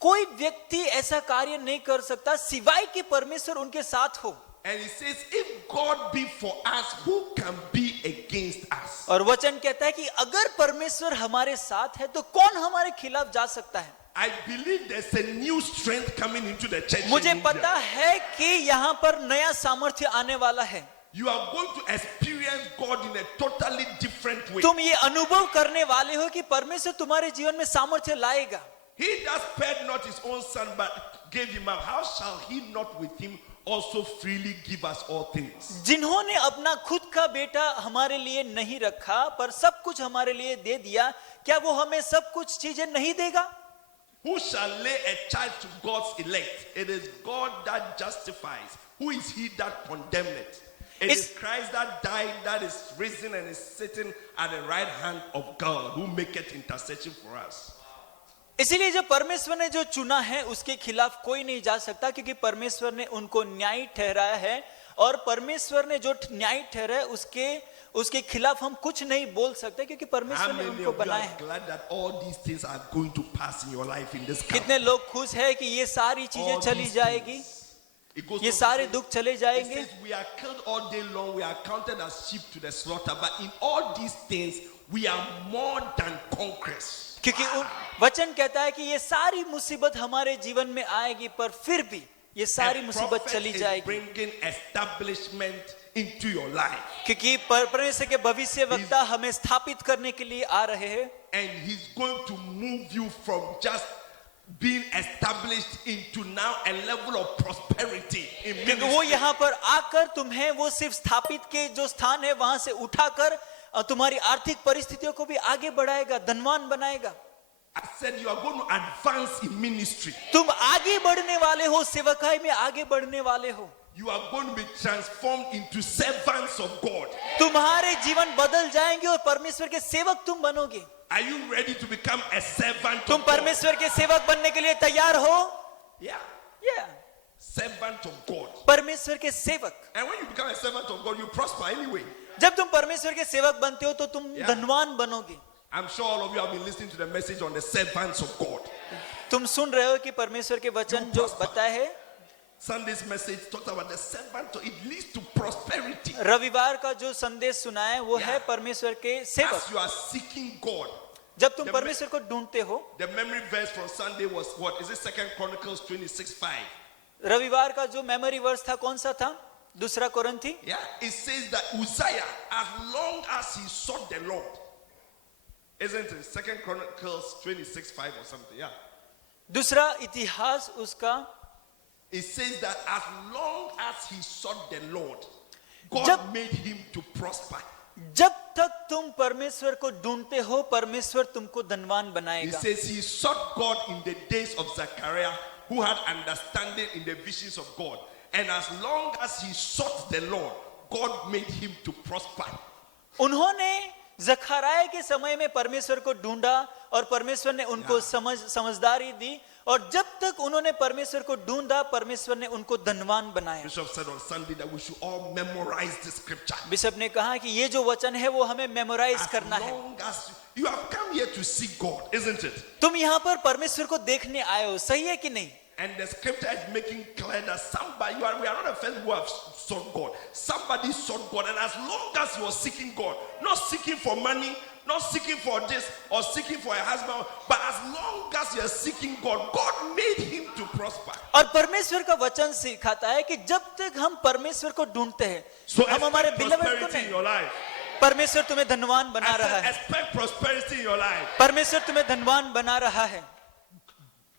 कोई व्यक्ति ऐसा कार्य नहीं कर सकता सिवाय कि परमेश्वर उनके साथ हो। And he says, if God be for us, who can be against us? और वचन कहता है कि अगर परमेश्वर हमारे साथ है तो कौन हमारे खिलाफ जा सकता है। I believe there's a new strength coming into the church. मुझे in India. पता है कि यहाँ पर नया सामर्थ्य आने वाला है। You are going to experience God in a totally different way. तुम ये अनुभव करने वाले हो कि परमेश्वर तुम्हारे जीवन में सामर्थ्य लाएगा। He that spared not his own son but gave him up, how shall he not with him also freely give us all things? जिन्होंने अपना खुद का बेटा हमारे लिए नहीं रखा पर सब कुछ हमारे लिए दे दिया, क्या वो हमें सब कुछ चीजें नहीं देगा? Who shall lay a charge to God's elect? It is God that justifies. Who is he that condemneth? It is Christ that died, that is risen and is sitting at the right hand of God, who maketh intercession for us. इसीलिए जो परमेश्वर ने जो चुना है उसके खिलाफ कोई नहीं जा सकता, क्योंकि परमेश्वर ने उनको न्याय ठहराया है और परमेश्वर ने जो न्याय ठहराया उसके खिलाफ हम कुछ नहीं बोल सकते, क्योंकि परमेश्वर ने उनको बनाया है। Glad that all these things are going to pass in your life in this camp. कितने लोग खुश हैं कि ये सारी चीजें चली जाएगी, ये सारे दुख चले जाएंगे। We are killed all day long, we are counted as sheep to the slaughter, but in all these things we are more than conquerors. क्योंकि वचन कहता है कि ये सारी मुसीबत हमारे जीवन में आएगी, पर फिर भी ये सारी मुसीबत चली जाएगी, bringing establishment into your life. क्योंकि परमेश्वर के भविष्य वक्ता हमें स्थापित करने के लिए आ रहे हैं। And he's going to move you from just being established into now a level of prosperity in क्योंकि वो ministry. यहाँ पर आकर तुम्हें वो सिर्फ स्थापित के जो स्थान है वहां से उठाकर तुम्हारी आर्थिक परिस्थितियों को भी आगे बढ़ाएगा, धनवान बनाएगा। I said you are going to advance in ministry. तुम आगे बढ़ने वाले हो, सेवकाई में आगे बढ़ने वाले हो। You are going to be transformed into servants of God. तुम्हारे जीवन बदल जाएंगे और परमेश्वर के सेवक तुम बनोगे। Are you ready to become a servant तुम of God? परमेश्वर के सेवक बनने के लिए तैयार हो? Yeah. Servant of God. परमेश्वर के सेवक। And when you become a servant of God, you prosper anyway. जब तुम परमेश्वर के सेवक बनते हो तो तुम धनवान बनोगे। I'm sure all of you have been listening to the message on the servants of God. तुम सुन रहे हो कि परमेश्वर के वचन जो बताए है, Sunday's message talked about the servant. It leads to prosperity. रविवार का जो संदेश सुना है वो है Yeah. परमेश्वर के सेवक. As you are seeking God. जब तुम the परमेश्वर को ढूंढते हो. The memory verse from Sunday was what? Is it 2 Chronicles 26:5? रविवार का जो मेमोरी वर्स था कौन सा था? दूसरा कोरिन्थी. Yeah, it says that Uzziah, as long as he sought the Lord, isn't it? 2 Chronicles 26:5 or something. Yeah. दूसरा इतिहास उसका. It says that as long as he sought the Lord, God जब- made him to prosper. जब तक तुम परमेश्वर को ढूंढते हो परमेश्वर तुमको धनवान It बनाएगा. says he sought God in the days of Zechariah, who had understanding in the visions of God. And as long as he sought the Lord, God made him to prosper. उन्होंने जखराया के समय में परमेश्वर को ढूंढा और परमेश्वर ने उनको समझदारी दी और जब तक उन्होंने परमेश्वर को ढूंढा परमेश्वर ने उनको धनवान बनाया. Bishop said on Sunday that we should all memorize the scripture. Bishop ने कहा कि ये जो वचन है वो हमें मेमोराइज As करना है. long as you have come here to see God, isn't it? तुम यहाँ पर परमेश्वर को देखने आए हो, सही है कि नहीं? And the scripture is making clear that we are not the first who have sought God. Somebody sought God, and as long as you are seeking God, not seeking for money, not seeking for this or seeking for a husband, but as long as you are seeking God, God made him to prosper. और परमेश्वर का वचन सिखाता है कि जब तक हम परमेश्वर को ढूंढते हैं So हम हमारे expect बिलवड को prosperity in नहीं. your life. परमेश्वर तुम्हें धनवान बना I रहा said, है. expect prosperity in your life. परमेश्वर तुम्हें धनवान बना रहा है.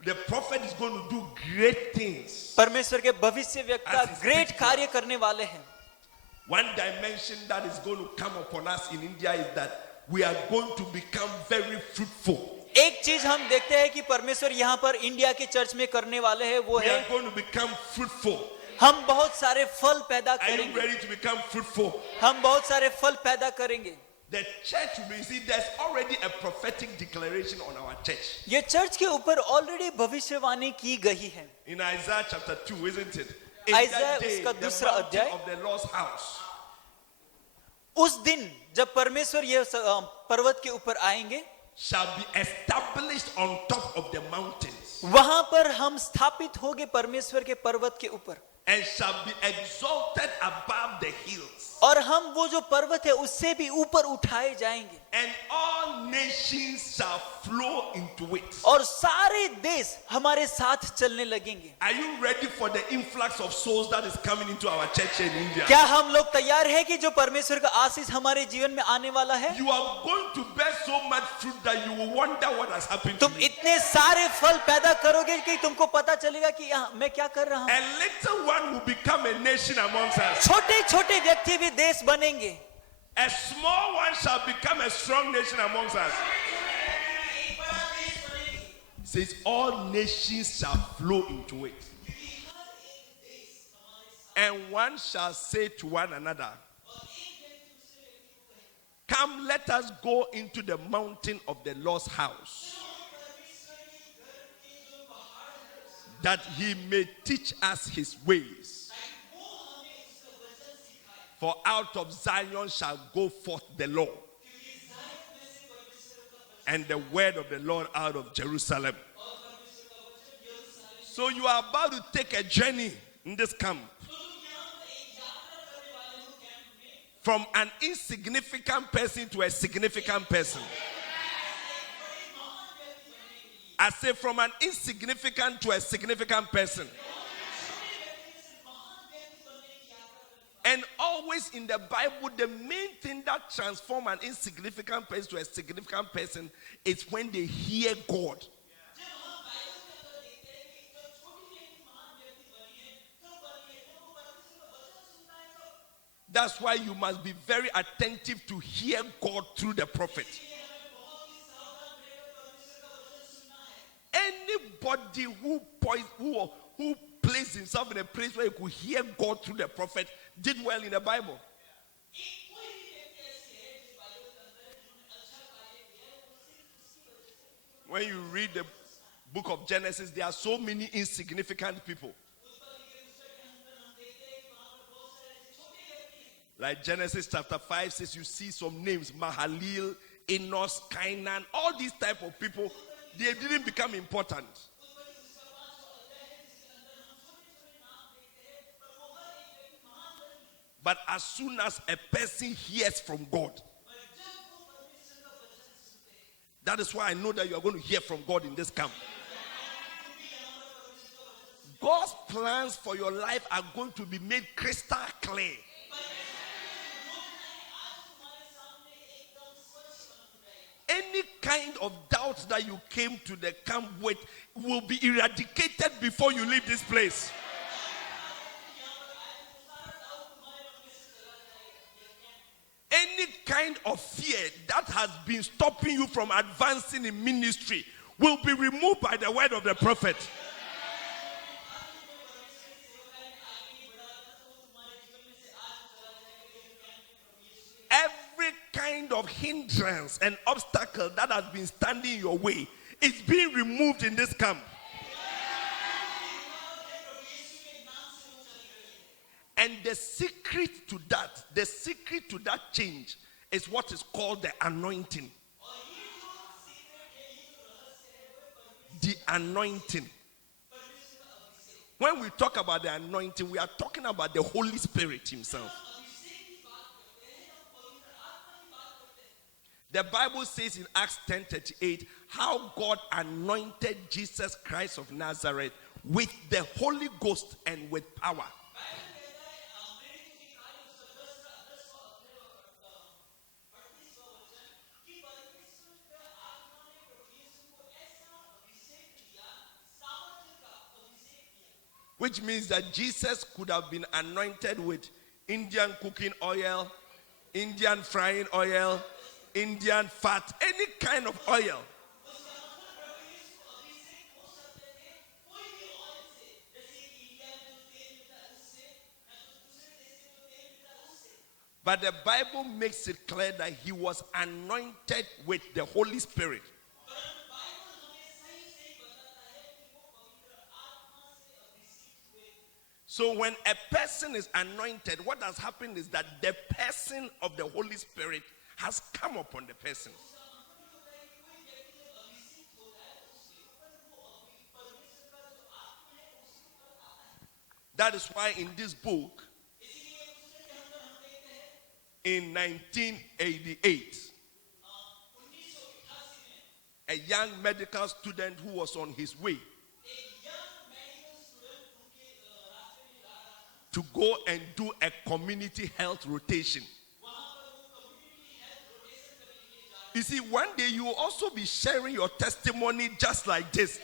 The prophet is going to do great things. परमेश्वर के भविष्य व्यक्ता As he ग्रेट speaks कार्य करने वाले हैं. One dimension that is going to come upon us in India is that we are going to become very fruitful. एक चीज हम देखते हैं कि परमेश्वर यहाँ पर इंडिया के चर्च में करने वाले हैं वो We है are going to become fruitful. हम बहुत सारे फल पैदा Are you करेंगे. ready to become fruitful? हम बहुत सारे फल पैदा करेंगे. The church will be, see, there's already a prophetic declaration on our church. ये चर्च के ऊपर ऑलरेडी भविष्यवाणी की गई है. In Isaiah chapter 2, isn't it? In Isaiah that day, उसका the दूसरा mountain अध्याय. of the Lord's house उस दिन जब परमेश्वर ये पर्वत के ऊपर आएंगे shall be established on top of the mountains वहां पर हम स्थापित होंगे परमेश्वर के पर्वत के ऊपर and shall be exalted above the hills. और हम वो जो पर्वत है उससे भी ऊपर उठाए जाएंगे And all nations shall flow into it. और सारे देश हमारे साथ चलने लगेंगे. Are you ready for the influx of souls that is coming into our church in India? क्या हम लोग तैयार हैं कि जो परमेश्वर का आशीष हमारे जीवन में आने वाला है? You are going to bear so much fruit that you will wonder what has happened to तुम me. इतने सारे फल पैदा करोगे कि तुमको पता चलेगा कि मैं क्या कर रहा हूँ. A little one will become a nation amongst us. छोटे छोटे व्यक्ति भी देश बनेंगे. A small one shall become a strong nation amongst us. It says all nations shall flow into it. And one shall say to one another, come, let us go into the mountain of the Lord's house, that he may teach us his ways. For out of Zion shall go forth the law, and the word of the Lord out of Jerusalem. So you are about to take a journey in this camp. From an insignificant person to a significant person. I say from an insignificant to a significant person. And always in the Bible, the main thing that transforms an insignificant person to a significant person is when they hear God. That's why you must be very attentive to hear God through the prophet. Anybody who placed himself in a place where he could hear God through the prophet did well in the Bible. When you read the book of Genesis, there are so many insignificant people. Like Genesis chapter 5 says, you see some names, Mahalil, Enos, Cainan, all these type of people, they didn't become important. But as soon as a person hears from God, that is why I know that you are going to hear from God in this camp. God's plans for your life are going to be made crystal clear. Any kind of doubt that you came to the camp with will be eradicated before you leave this place. Any kind of fear that has been stopping you from advancing in ministry will be removed by the word of the prophet. Every kind of hindrance and obstacle that has been standing in your way is being removed in this camp. And the secret to that change is what is called the anointing. The anointing. When we talk about the anointing, we are talking about the Holy Spirit himself. The Bible says in Acts 10:38 how God anointed Jesus Christ of Nazareth with the Holy Ghost and with power. Which means that Jesus could have been anointed with Indian cooking oil, Indian frying oil, Indian fat, any kind of oil. But the Bible makes it clear that he was anointed with the Holy Spirit. So when a person is anointed, what has happened is that the person of the Holy Spirit has come upon the person. That is why in this book, in 1988, a young medical student who was on his way to go and do a community health rotation. You see, one day you will also be sharing your testimony just like this.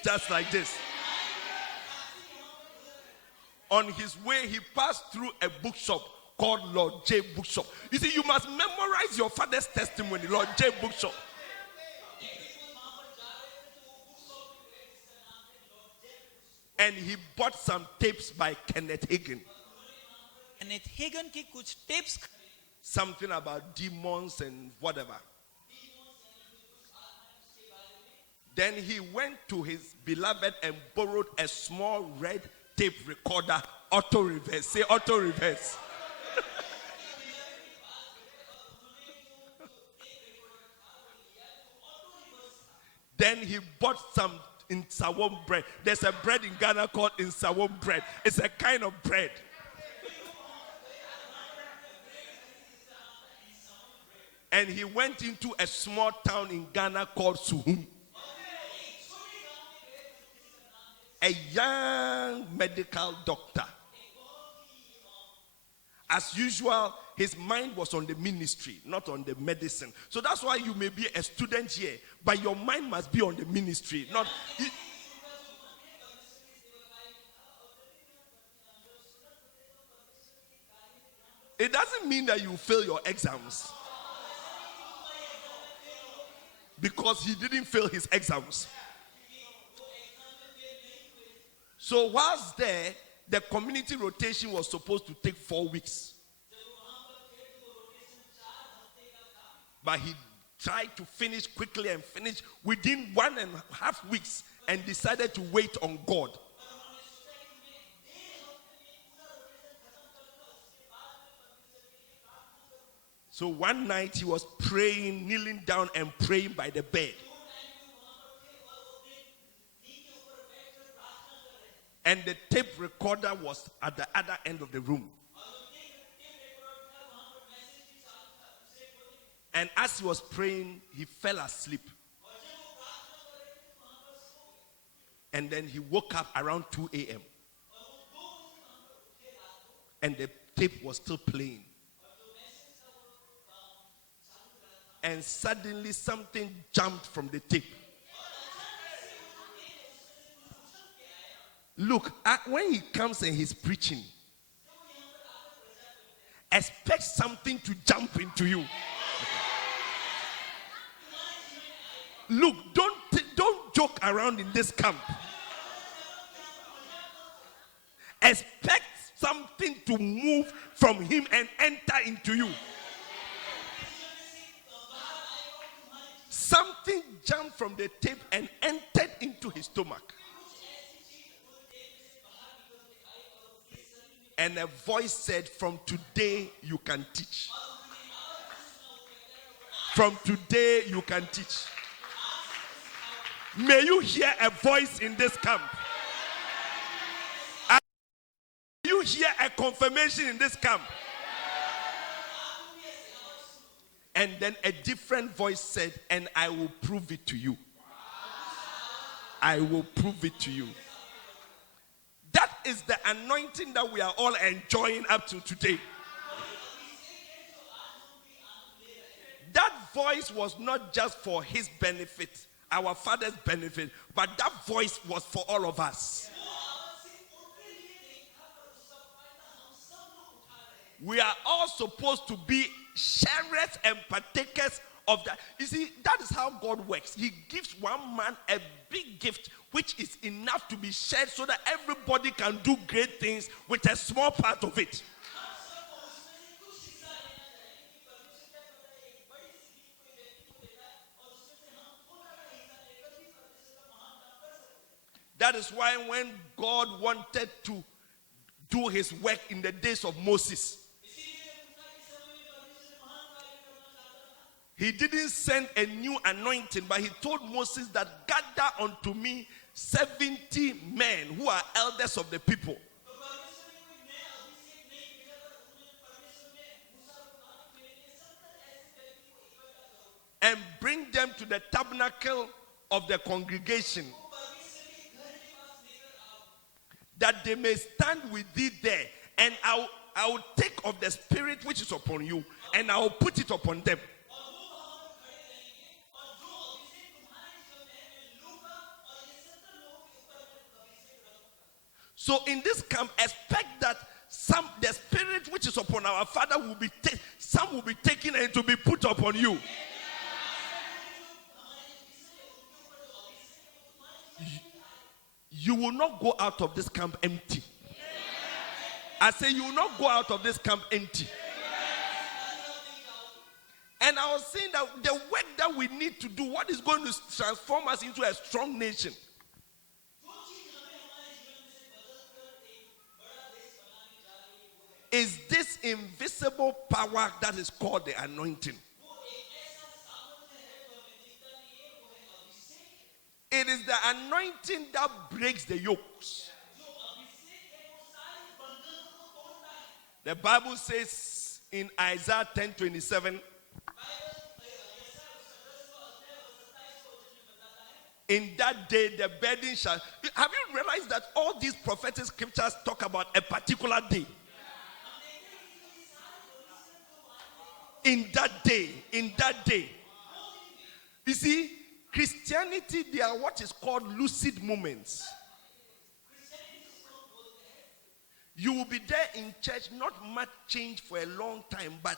On his way, he passed through a bookshop called Lord J Bookshop. You see, you must memorize your father's testimony, Lord J Bookshop. And he bought some tapes by Kenneth Hagin. Kenneth Hagin की कुछ tapes, something about demons and whatever. Then he went to his beloved and borrowed a small red tape recorder, auto reverse. Say auto reverse. Then he bought some insawam bread. There's a bread in Ghana called insawam bread. It's a kind of bread. And he went into a small town in Ghana called Suhum. A young medical doctor. As usual, his mind was on the ministry, not on the medicine. So that's why you may be a student here, but your mind must be on the ministry. Not. It doesn't mean that you fail your exams. Because he didn't fail his exams. So whilst there, the community rotation was supposed to take 4 weeks. But he tried to finish quickly and finish within 1.5 weeks and decided to wait on God. So one night he was praying, kneeling down and praying by the bed. And the tape recorder was at the other end of the room. And as he was praying, he fell asleep. And then he woke up around 2 a.m. And the tape was still playing. And suddenly something jumped from the tape. Look, when he comes and he's preaching, expect something to jump into you. Look, don't joke around in this camp. Expect something to move from him and enter into you. Something jumped from the tape and entered into his stomach. And a voice said, "From today you can teach. From today you can teach." May you hear a voice in this camp. May you hear a confirmation in this camp. And then a different voice said, "And I will prove it to you. I will prove it to you." That is the anointing that we are all enjoying up to today. That voice was not just for his benefit, our father's benefit, but that voice was for all of us. We are all supposed to be sharers and partakers of that. You see, that is how God works. He gives one man a big gift which is enough to be shared so that everybody can do great things with a small part of it. That is why when God wanted to do his work in the days of Moses, he didn't send a new anointing, but he told Moses that gather unto me 70 men who are elders of the people. And bring them to the tabernacle of the congregation, that they may stand with thee there. And I will take of the spirit which is upon you, and I will put it upon them. So in this camp, expect that the spirit which is upon our father will be some will be taken and to be put upon you. You will not go out of this camp empty. I say you will not go out of this camp empty. And I was saying that the work that we need to do, what is going to transform us into a strong nation, is this invisible power that is called the anointing. It is the anointing that breaks the yokes. The Bible says in Isaiah 10:27, in that day the burden shall... Have you realized that all these prophetic scriptures talk about a particular day? In that day, You see, Christianity, they are what is called lucid moments. You will be there in church, not much change for a long time, but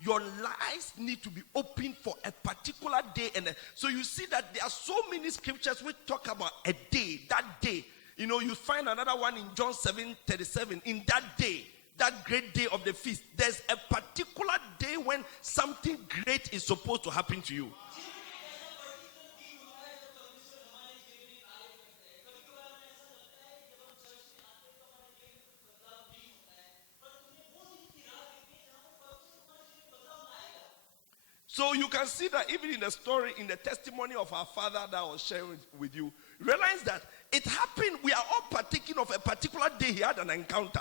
your lives need to be open for a particular day. And so you see that there are so many scriptures which talk about a day, that day. You know, you find another one in John 7:37. In that day, that great day of the feast, there's a particular day when something great is supposed to happen to you. So you can see that even in the story, in the testimony of our father that I was sharing with you, realize that it happened. We are all partaking of a particular day he had an encounter.